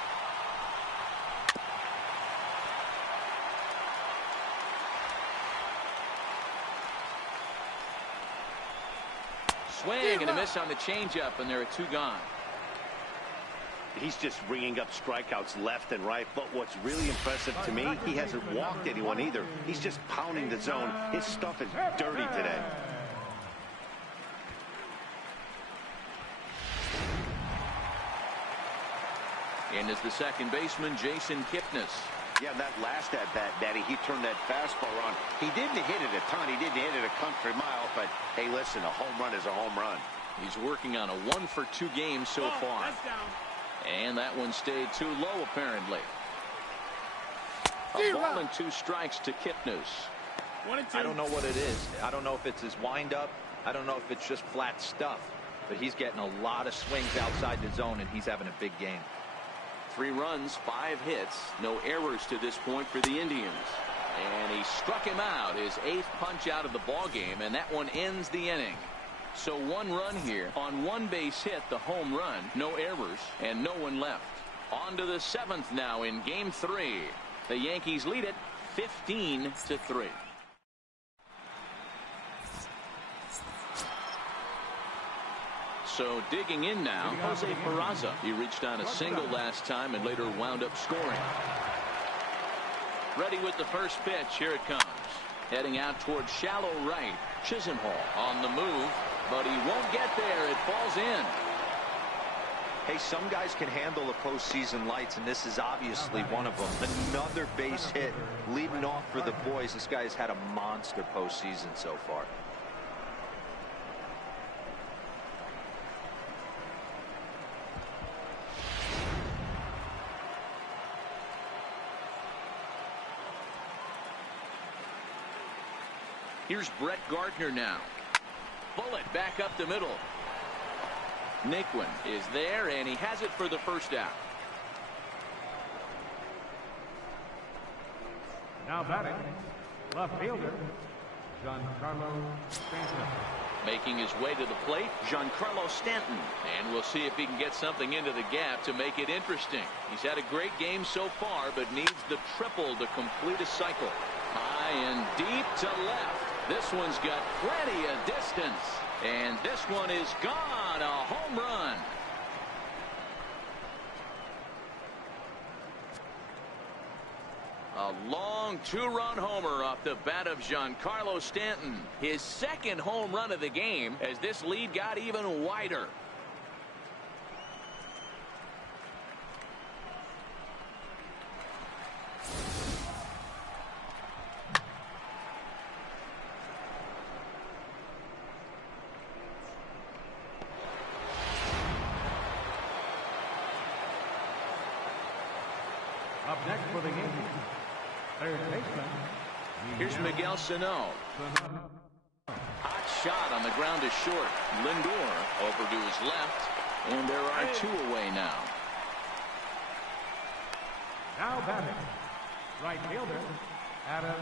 Swing and a miss on the changeup, and there are 2 gone. He's just ringing up strikeouts left and right, but what's really impressive to me, he hasn't walked anyone either. He's just pounding the zone. His stuff is dirty today. And is the second baseman, Jason Kipnis. Yeah, that last at-bat, Daddy, he turned that fastball on. He didn't hit it a ton. He didn't hit it a country mile, but hey, listen, a home run is a home run. He's working on a 1-for-2 game so far. And that one stayed too low, apparently. A ball and 2 strikes to Kipnis. I don't know what it is. I don't know if it's his windup. I don't know if it's just flat stuff. But he's getting a lot of swings outside the zone, and he's having a big game. 3 runs, 5 hits, no errors to this point for the Indians. And he struck him out, his 8th punch out of the ball game, and that one ends the inning. So 1 run here on 1 base hit, the home run, no errors, and no one left. On to the 7th now in game 3. The Yankees lead it 15-3. So digging in now, Jose Peraza. He reached on a single last time and later wound up scoring. Ready with the first pitch. Here it comes. Heading out towards shallow right. Chisenhall on the move, but he won't get there. It falls in. Hey, some guys can handle the postseason lights, and this is obviously one of them. Another base hit leading off for the boys. This guy's had a monster postseason so far. Here's Brett Gardner now. Bullet back up the middle. Naquin is there, and he has it for the first out. Now batting, left fielder, Giancarlo Stanton. Making his way to the plate, Giancarlo Stanton. And we'll see if he can get something into the gap to make it interesting. He's had a great game so far, but needs the triple to complete a cycle. High and deep to left. This one's got plenty of distance. And this one is gone. A home run. A long two-run homer off the bat of Giancarlo Stanton. His second home run of the game as this lead got even wider. Up next for the Yankees, third baseman. Here's Miguel Sano. Hot shot on the ground is short. Lindor over to his left, and there are two away now. Now batting, right fielder, Adam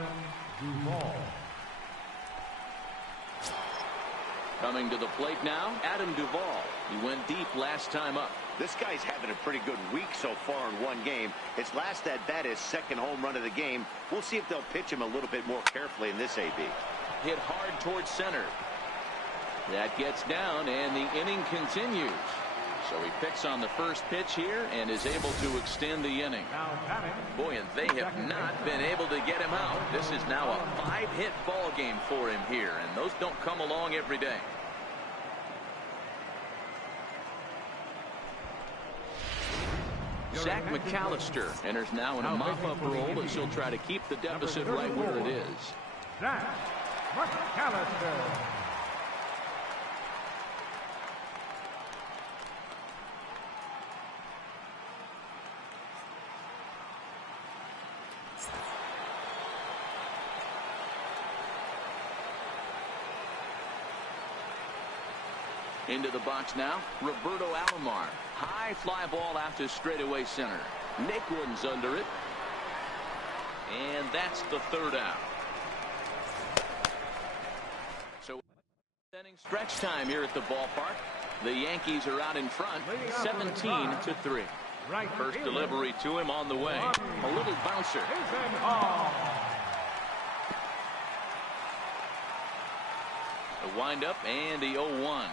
Duvall. Coming to the plate now, Adam Duvall. He went deep last time up. This guy's having a pretty good week so far in one game. His last at bat, his second home run of the game. We'll see if they'll pitch him a little bit more carefully in this AB. Hit hard towards center. That gets down, and the inning continues. So he picks on the first pitch here and is able to extend the inning. Boy, and they have not been able to get him out. This is now a 5-hit ball game for him here, and those don't come along every day. Zach McAllister enters now in a mop-up role as he'll try to keep the deficit right where it is. Zach McAllister. Into the box now, Roberto Alomar. High fly ball out to straightaway center. Naquin's under it. And that's the third out. So inning stretch time here at the ballpark. The Yankees are out in front, 17-3. First delivery to him on the way. A little bouncer. The windup and the 0-1.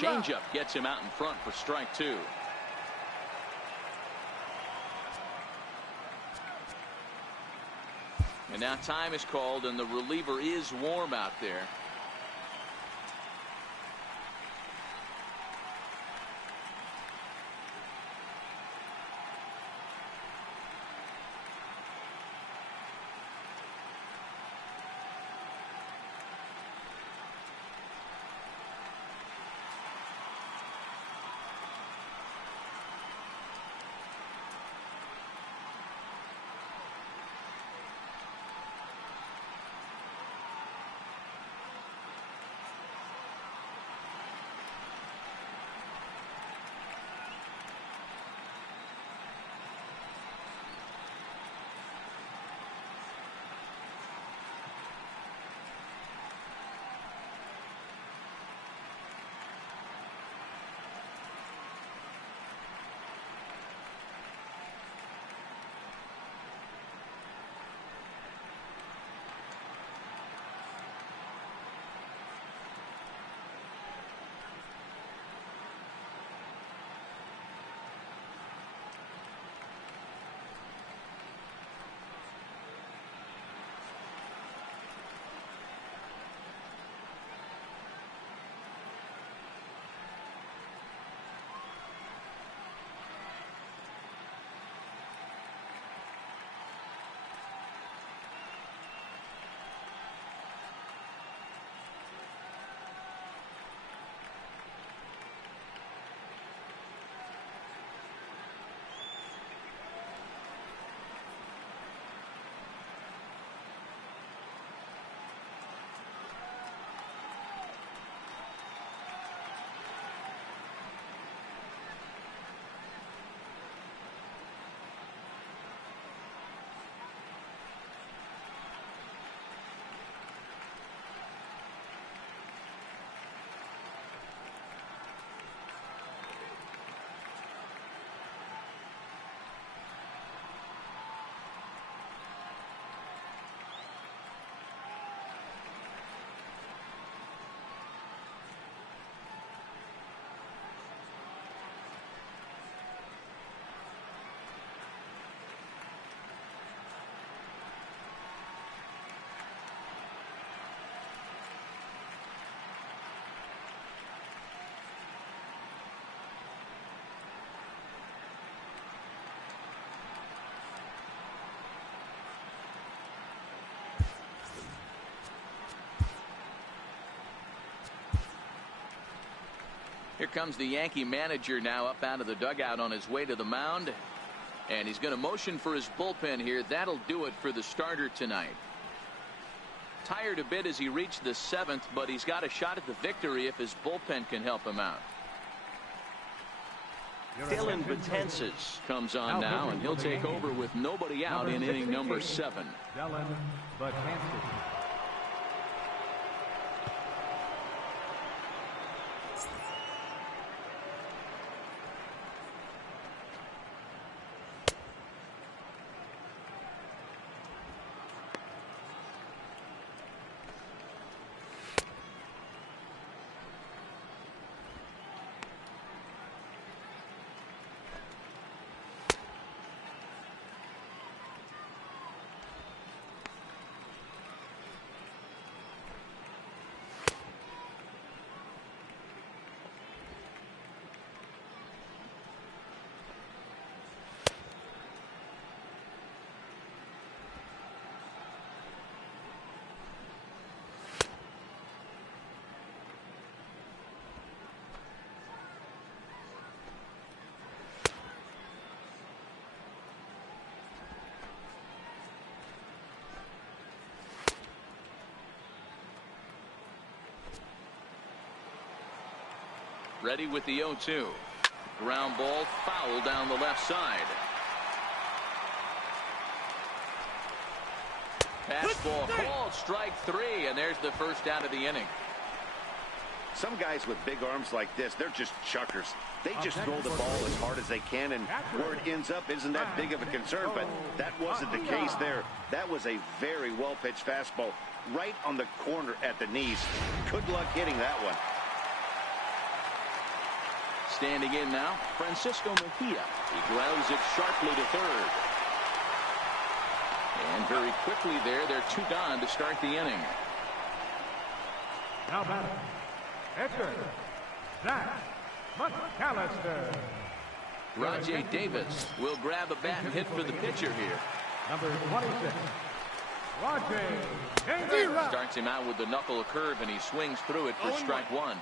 Changeup gets him out in front for strike two. And now time is called, and the reliever is warm out there. Here comes the Yankee manager now up out of the dugout on his way to the mound. And he's going to motion for his bullpen here. That'll do it for the starter tonight. Tired a bit as he reached the 7th, but he's got a shot at the victory if his bullpen can help him out. Dylan Betances comes on now, and he'll take over with nobody out in inning number 7. Dylan Betances. Ready with the 0-2. Ground ball, foul down the left side. Fastball called, strike 3, and there's the first out of the inning. Some guys with big arms like this, they're just chuckers. They just throw the ball as hard as they can, and where it ends up isn't that big of a concern, but that wasn't the case there. That was a very well-pitched fastball right on the corner at the knees. Good luck hitting that one. Standing in now, Francisco Mejia. He grounds it sharply to third. And very quickly there, they're 2 gone to start the inning. Now batting, Edgar Zach McAllister. Rajay Davis will grab a bat and hit for the pitcher here. Number 26, Rajay Davis. Starts him out with the knuckle curve, and he swings through it for strike 1.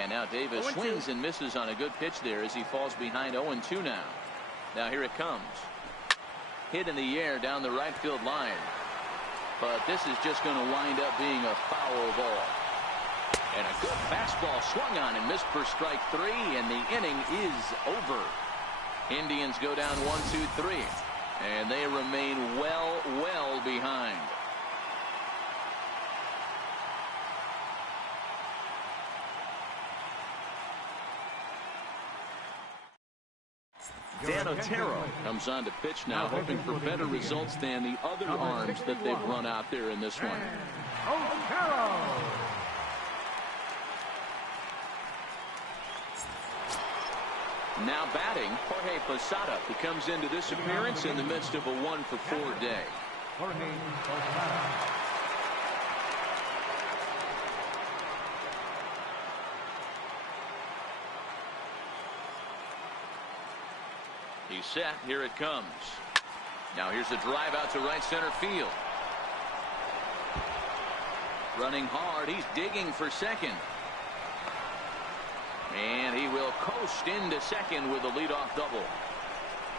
And now Davis swings and misses on a good pitch there as he falls behind 0-2 now. Now here it comes. Hit in the air down the right field line. But this is just going to wind up being a foul ball. And a good fastball swung on and missed for strike 3, and the inning is over. Indians go down 1-2-3, and they remain well behind. Dan Otero comes on to pitch now, hoping for better results than the other arms that they've run out there in this one. Otero. Now batting, Jorge Posada. He comes into this appearance in the midst of a 1-for-4 day. Jorge Posada. He's set. Here it comes. Now here's a drive out to right center field. Running hard. He's digging for second. And he will coast into second with a leadoff double.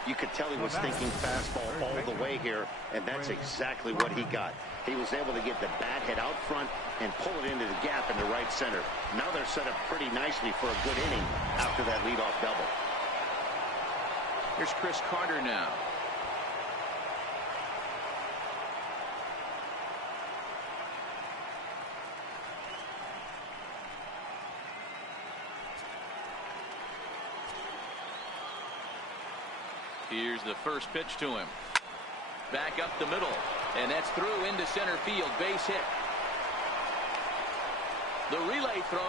You could tell he was thinking fastball all the way here, and that's exactly what he got. He was able to get the bat head out front and pull it into the gap in the right center. Now they're set up pretty nicely for a good inning after that leadoff double. Here's Chris Carter now. Here's the first pitch to him. Back up the middle, and that's through into center field. Base hit. The relay throw,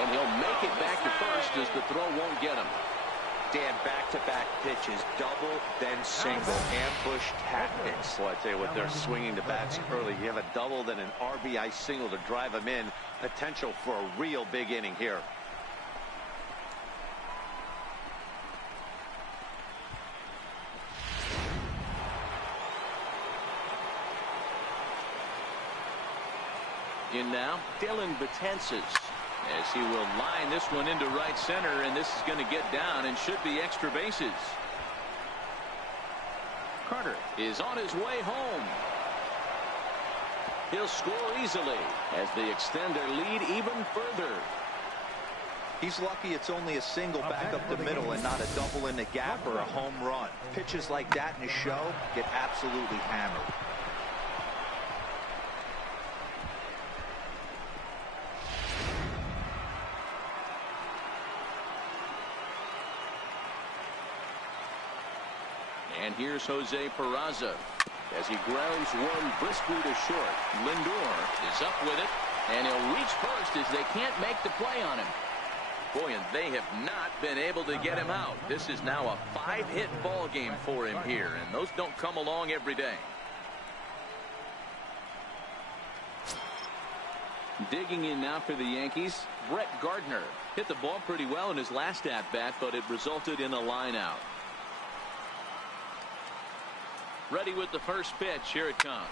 and he'll make it back to first as the throw won't get him. Dan, back-to-back pitches, double, then single, ambush tactics. Well, I tell you what, they're swinging the bats early. You have a double, then an RBI single to drive them in. Potential for a real big inning here. In now, Dylan Betances. as he will line this one into right center, and this is going to get down and should be extra bases. Carter is on his way home. He'll score easily as they extend their lead even further. He's lucky it's only a single back up the middle and not a double in the gap or a home run. Pitches like that in a show get absolutely hammered. And here's Jose Peraza as he grounds one briskly to short. Lindor is up with it, and he'll reach first as they can't make the play on him. Boy, and they have not been able to get him out. This is now a 5-hit ball game for him here, and those don't come along every day. Digging in now for the Yankees, Brett Gardner hit the ball pretty well in his last at-bat, but it resulted in a line out. Ready with the first pitch. Here it comes.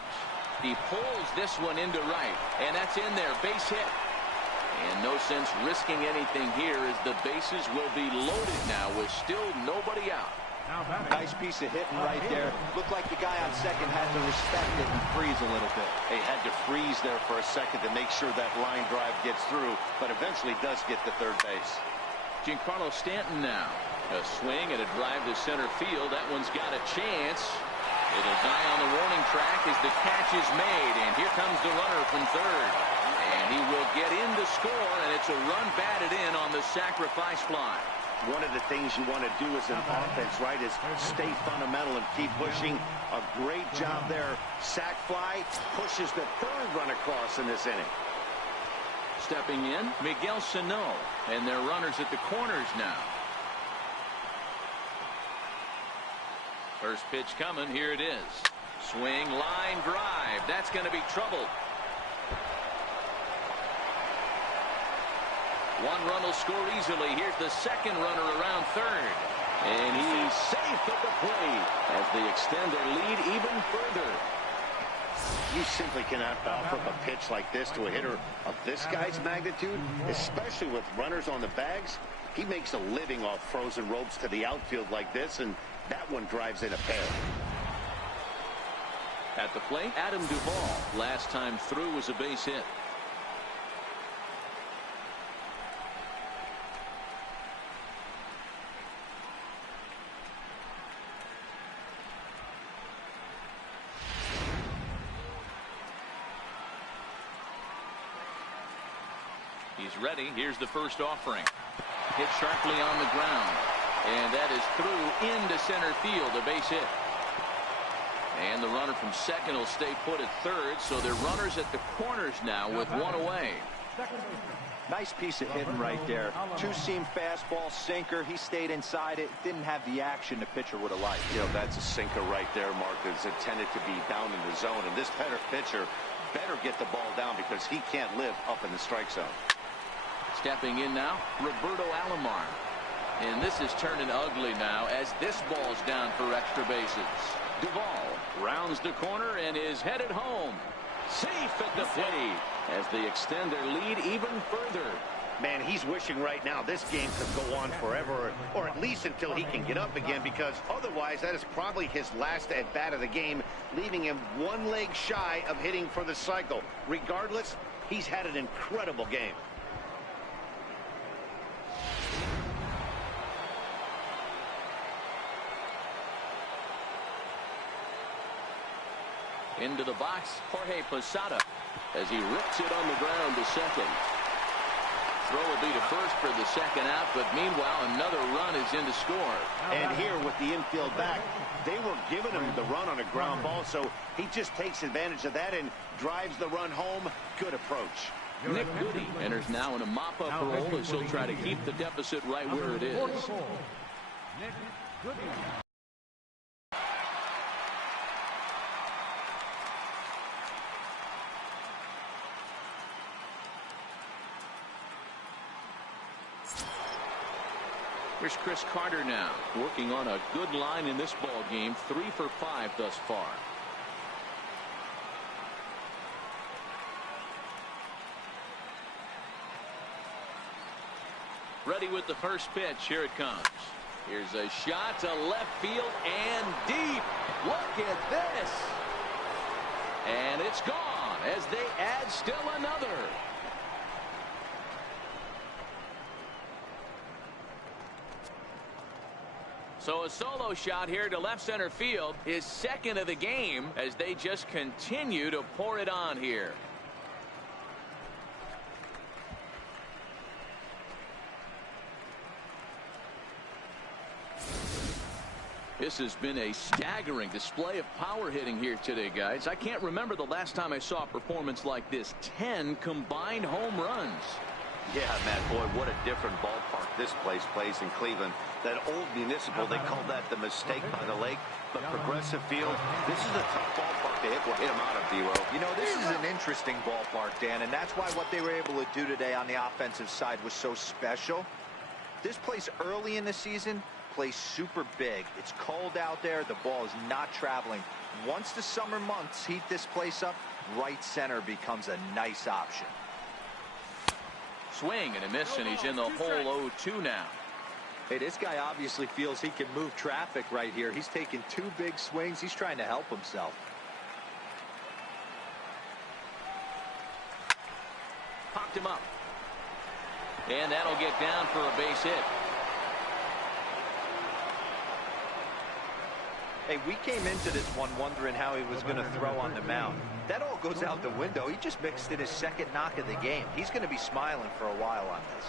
He pulls this one into right, and that's in there. Base hit. And no sense risking anything here as the bases will be loaded now with still nobody out. Nice piece of hitting right there. Looked like the guy on second had to respect it and freeze a little bit. He had to freeze there for a second to make sure that line drive gets through, but eventually does get to third base. Giancarlo Stanton now. A swing and a drive to center field. That one's got a chance. It'll die on the warning track as the catch is made, and here comes the runner from third. And he will get in to score, and it's a run batted in on the sacrifice fly. One of the things you want to do as an offense, right, is stay fundamental and keep pushing. A great job there. Sac fly pushes the third run across in this inning. Stepping in, Miguel Sano, and their runners at the corners now. First pitch coming. Here it is. Swing, line drive. That's going to be trouble. One run will score easily. Here's the second runner around third. And he's safe at the plate as they extend their lead even further. You simply cannot offer up a pitch like this to a hitter of this guy's magnitude, especially with runners on the bags. He makes a living off frozen ropes to the outfield like this, and that one drives in a pair. At the plate, Adam Duvall. Last time through was a base hit. He's ready. Here's the first offering. Hit sharply on the ground. And that is through into center field, a base hit. And the runner from second will stay put at third, so they're runners at the corners now with one away. Nice piece of hitting right there. Two-seam fastball, sinker. He stayed inside it. Didn't have the action the pitcher would have liked. You know, that's a sinker right there, Mark. It's intended to be down in the zone. And this pitcher better get the ball down because he can't live up in the strike zone. Stepping in now, Roberto Alomar. And this is turning ugly now as this ball's down for extra bases. Duvall rounds the corner and is headed home. Safe at the plate as they extend their lead even further. Man, he's wishing right now this game could go on forever, or at least until he can get up again, because otherwise that is probably his last at-bat of the game, leaving him one leg shy of hitting for the cycle. Regardless, he's had an incredible game. Into the box, Jorge Posada, as he rips it on the ground to second. Throw will be to first for the second out, but meanwhile another run is in to score. And here with the infield back, they were giving him the run on a ground ball, so he just takes advantage of that and drives the run home. Good approach. Nick Goody enters now in a mop-up role as he'll try to keep the deficit right where it is. Nick Goody. Here's Chris Carter now, working on a good line in this ball game, 3 for 5 thus far. Ready with the first pitch. Here it comes. Here's a shot to left field and deep. Look at this. And it's gone as they add still another. So a solo shot here to left center field, his second of the game, as they just continue to pour it on here. This has been a staggering display of power hitting here today, guys. I can't remember the last time I saw a performance like this. 10 combined home runs. Yeah, Matt, boy, what a different ballpark this place plays in Cleveland. That old Municipal, they call that the mistake by the lake. But Progressive Field, this is a tough ballpark to hit them out of, D-Row. You know, this is an interesting ballpark, Dan, and that's why what they were able to do today on the offensive side was so special. This place early in the season plays super big. It's cold out there. The ball is not traveling. Once the summer months heat this place up, right center becomes a nice option. Swing and a miss, and he's in the hole 0-2 now. Hey, this guy obviously feels he can move traffic right here. He's taking 2 big swings. He's trying to help himself. Popped him up. And that'll get down for a base hit. Hey, we came into this one wondering how he was going to throw on the mound. That all goes out the window. He just mixed in his second knock of the game. He's going to be smiling for a while on this.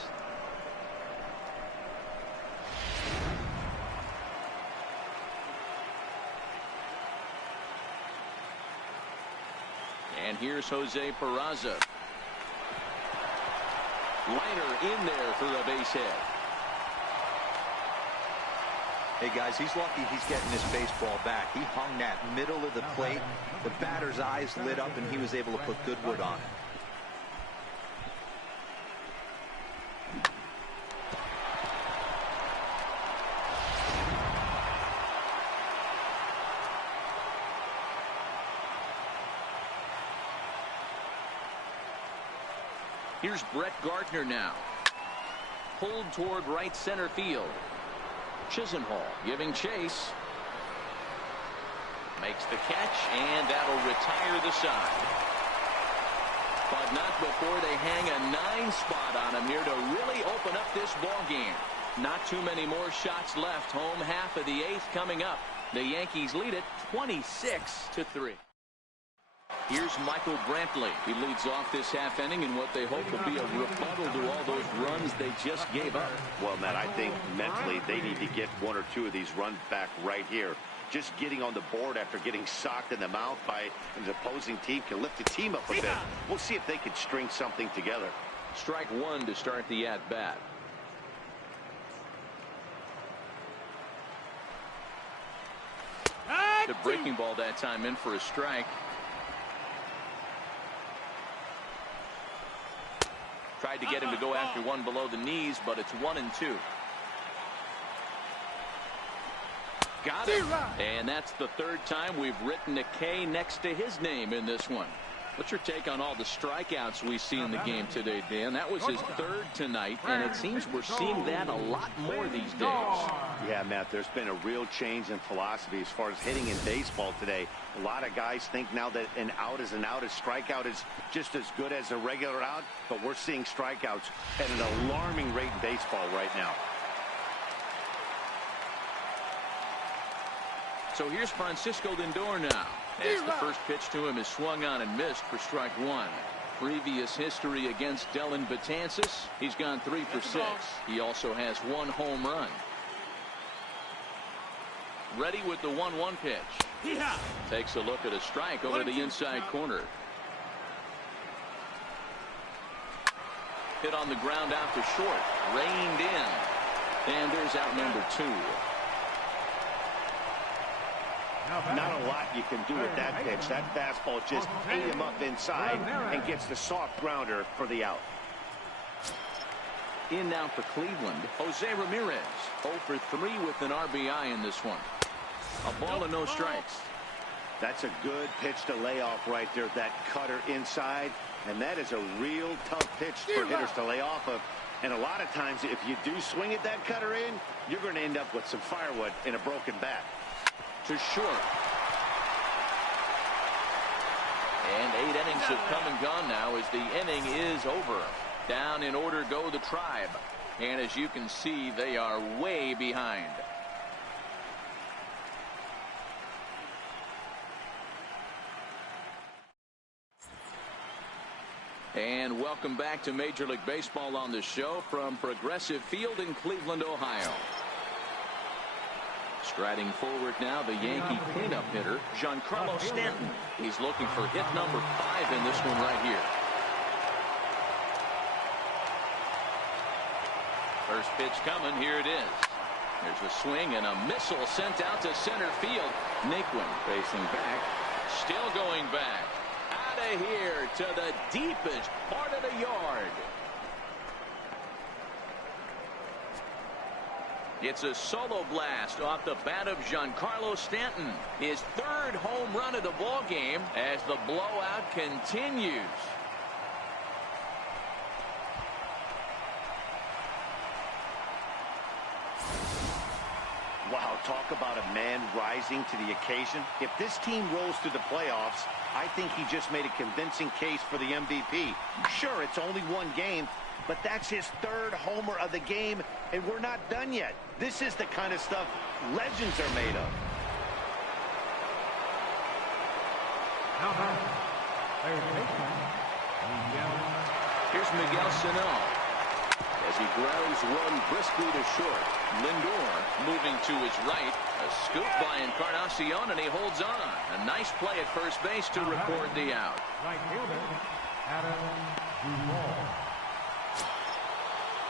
And here's Jose Peraza. Liner in there for a base hit. Hey, guys, he's lucky he's getting this baseball back. He hung that middle of the plate. The batter's eyes lit up, and he was able to put good wood on it. Here's Brett Gardner now. Pulled toward right center field. Chisenhall giving chase. Makes the catch, and that'll retire the side. But not before they hang a 9 spot on him here to really open up this ball game. Not too many more shots left. Home half of the 8th coming up. The Yankees lead it 26-3. Here's Michael Brantley. He leads off this half inning in what they hope will be a rebuttal to all those runs they just gave up. Well, Matt, I think mentally they need to get 1 or 2 of these runs back right here. Just getting on the board after getting socked in the mouth by an opposing team can lift the team up a bit. We'll see if they can string something together. Strike 1 to start the at-bat. The breaking ball that time in for a strike. Tried to get him to go after one below the knees, but it's 1-2. Got it. And that's the 3rd time we've written a K next to his name in this one. What's your take on all the strikeouts we see in the game today, Dan? That was his 3rd tonight, and it seems we're seeing that a lot more these days. Yeah, Matt, there's been a real change in philosophy as far as hitting in baseball today. A lot of guys think now that an out is an out. A strikeout is just as good as a regular out, but we're seeing strikeouts at an alarming rate in baseball right now. So here's Francisco Lindor now. As the first pitch to him is swung on and missed for strike 1. Previous history against Dellin Betances, he's gone 3 for 6. He also has 1 home run. Ready with the 1-1 pitch. Takes a look at a strike over the inside corner. Hit on the ground out to short. Reined in. And there's out number 2. Not a lot you can do with that pitch. That fastball just ate him up inside and gets the soft grounder for the out. In now for Cleveland, Jose Ramirez. 0 for 3 with an RBI in this one. A ball and no strikes. That's a good pitch to lay off right there. That cutter inside. And that is a real tough pitch for hitters to lay off of. And a lot of times, if you do swing at that cutter in, you're going to end up with some firewood in a broken bat. To short. And 8 innings have come and gone now as the inning is over. Down in order go the Tribe. And as you can see, they are way behind. And welcome back to Major League Baseball on the show from Progressive Field in Cleveland, Ohio. Striding forward now, the Yankee cleanup hitter, Giancarlo Stanton. He's looking for hit number 5 in this one right here. First pitch coming, here it is. There's a swing and a missile sent out to center field. Naquin facing back, still going back. Out of here to the deepest part of the yard. It's a solo blast off the bat of Giancarlo Stanton. His 3rd home run of the ball game as the blowout continues. Wow, talk about a man rising to the occasion. If this team rolls through the playoffs, I think he just made a convincing case for the MVP. Sure, it's only one game, but that's his 3rd homer of the game, and we're not done yet. This is the kind of stuff legends are made of. Here's Miguel Sano as he grounds one briskly to short. Lindor moving to his right. A scoop by Encarnacion, and he holds on. A nice play at first base to record the out. Right fielder, Adam Duvall.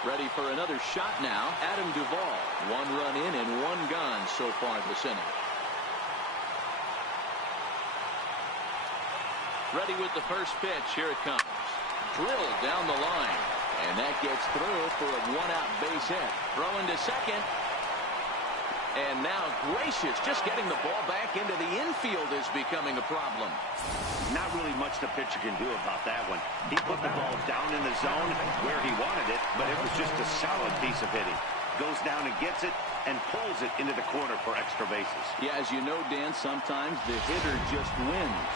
Ready for another shot now. Adam Duvall. 1 run in and 1 gone so far this inning. Ready with the first pitch. Here it comes. Drilled down the line. And that gets through for a 1-out base hit. Throwing to second. And now Gracious just getting the ball back into the infield is becoming a problem. Not really much the pitcher can do about that one. He put the ball down in the zone where he wanted it, but it was just a solid piece of hitting. Goes down and gets it and pulls it into the corner for extra bases. Yeah, as you know, Dan, sometimes the hitter just wins.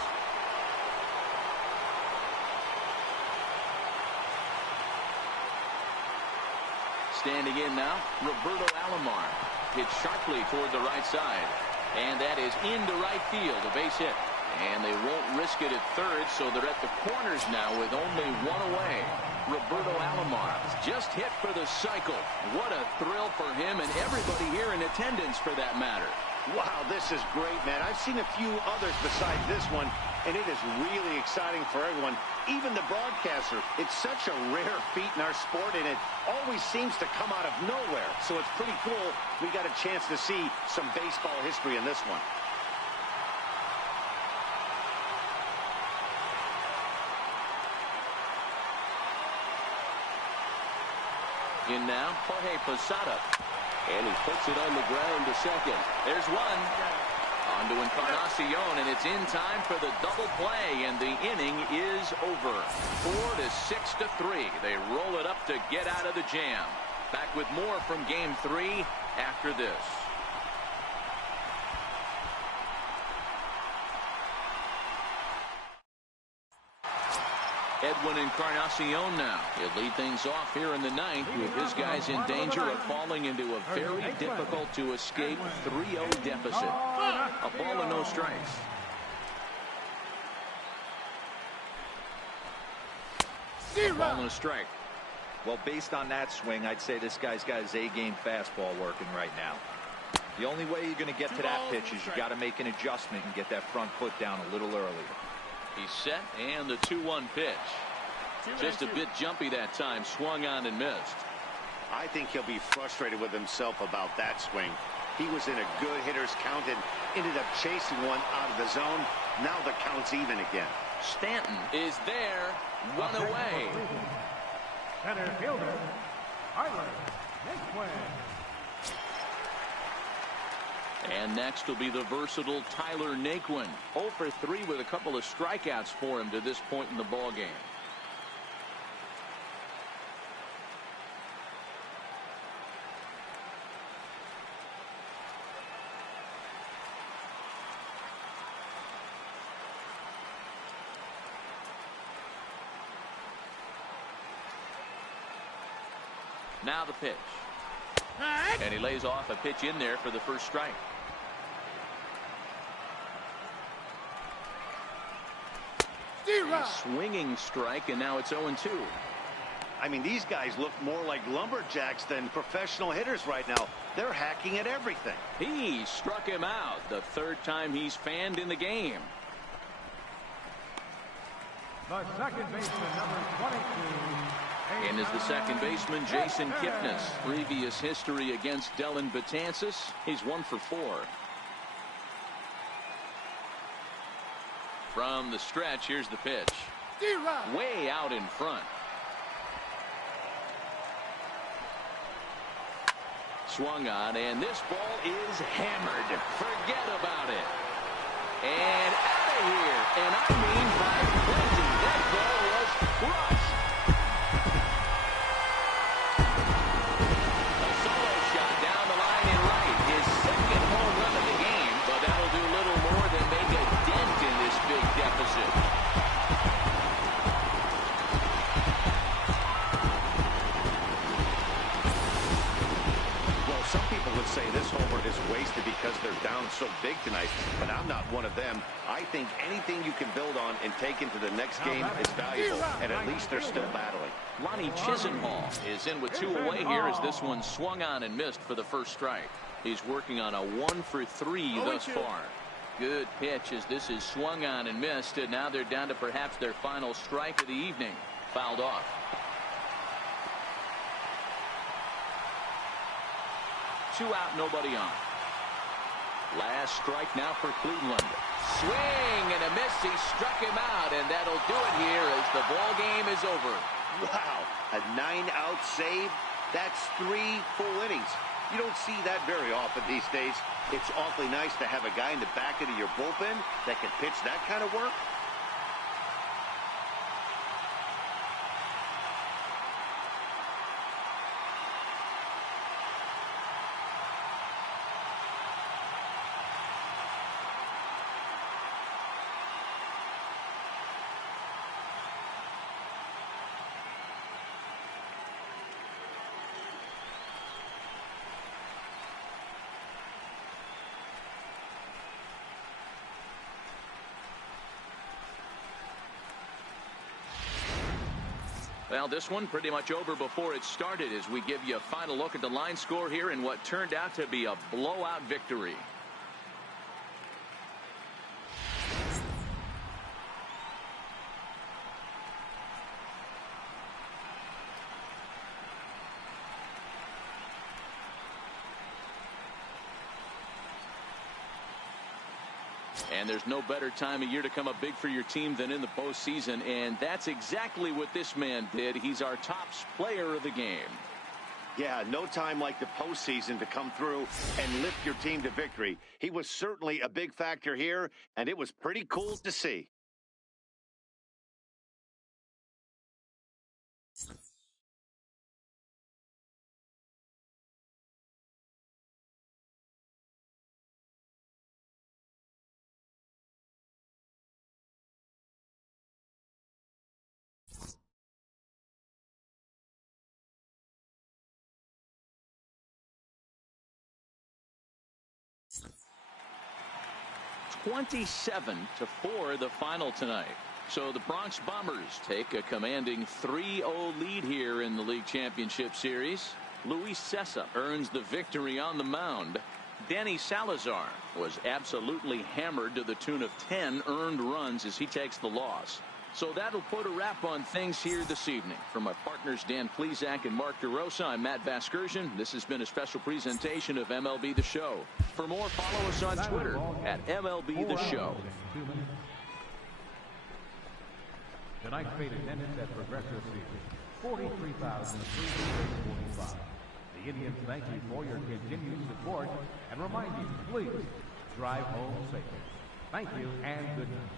Standing in now, Roberto Alomar. Hit sharply toward the right side. And that is into right field, a base hit. And they won't risk it at third, so they're at the corners now with only 1 away. Roberto Alomar just hit for the cycle. What a thrill for him and everybody here in attendance for that matter. Wow, this is great, man. I've seen a few others besides this one, and it is really exciting for everyone, even the broadcaster. It's such a rare feat in our sport, and it always seems to come out of nowhere. So it's pretty cool we got a chance to see some baseball history in this one. In now, Jorge Posada. And he puts it on the ground to second. There's one. On to Encarnacion, and it's in time for the double play, and the inning is over. 4-6-3. They roll it up to get out of the jam. Back with more from Game 3 after this. Edwin Encarnacion now. He'll lead things off here in the 9th with his guys in danger of falling into a very difficult to escape 3-0 deficit. A ball and no strikes. Ball and a strike. Well, based on that swing, I'd say this guy's got his A-game fastball working right now. The only way you're going to get to that pitch is you got to make an adjustment and get that front foot down a little earlier. He's set, and the 2-1 pitch. Just a bit jumpy that time, swung on and missed. I think he'll be frustrated with himself about that swing. He was in a good hitter's count and ended up chasing one out of the zone. Now the count's even again. Stanton is there, 1 away. Center fielder, Tyler Naquin. And next will be the versatile Tyler Naquin. 0 for 3 with a couple of strikeouts for him to this point in the ball game. Now the pitch. And he lays off a pitch in there for the first strike. A swinging strike, and now it's 0-2. I mean, these guys look more like lumberjacks than professional hitters right now. They're hacking at everything. He struck him out the third time he's fanned in the game. The second baseman, number 22. In is the second baseman, Jason Kipnis. Previous history against Dellin Betances, he's 1 for 4. From the stretch, here's the pitch. Way out in front. Swung on, and this ball is hammered. Forget about it. And out of here. And I mean by plenty. That ball was crushed. A solo shot down the line in right. His second home run of the game, but that'll do little more than make a dent in this big deficit. Some people would say this homer is wasted because they're down so big tonight, but I'm not one of them. I think anything you can build on and take into the next game is valuable, and at least they're still battling. Lonnie Chisenhall is in with 2 away here as this one swung on and missed for the first strike. He's working on a 1 for 3 thus far. Good pitch as this is swung on and missed, and now they're down to perhaps their final strike of the evening. Fouled off. Two out, nobody on. Last strike now for Cleveland. Swing and a miss. He struck him out, and that'll do it here as the ball game is over. Wow, a 9-out save. That's 3 full innings. You don't see that very often these days. It's awfully nice to have a guy in the back end of your bullpen that can pitch that kind of work. Well, this one pretty much over before it started as we give you a final look at the line score here in what turned out to be a blowout victory. And there's no better time of year to come up big for your team than in the postseason, and that's exactly what this man did. He's our top player of the game. Yeah, no time like the postseason to come through and lift your team to victory. He was certainly a big factor here, and it was pretty cool to see. (27-4) the final tonight. So the Bronx Bombers take a commanding 3-0 lead here in the League Championship Series. Luis Cessa earns the victory on the mound. Danny Salazar was absolutely hammered to the tune of 10 earned runs as he takes the loss. So that'll put a wrap on things here this evening. From my partners Dan Plesac and Mark DeRosa, I'm Matt Vasgersian. This has been a special presentation of MLB The Show. For more, follow us on Twitter at MLB The Show. Tonight's fate attendance at Progressive Season, 43,345. The Indians thank you for your continued support and remind you, please drive home safely. Thank you and good night.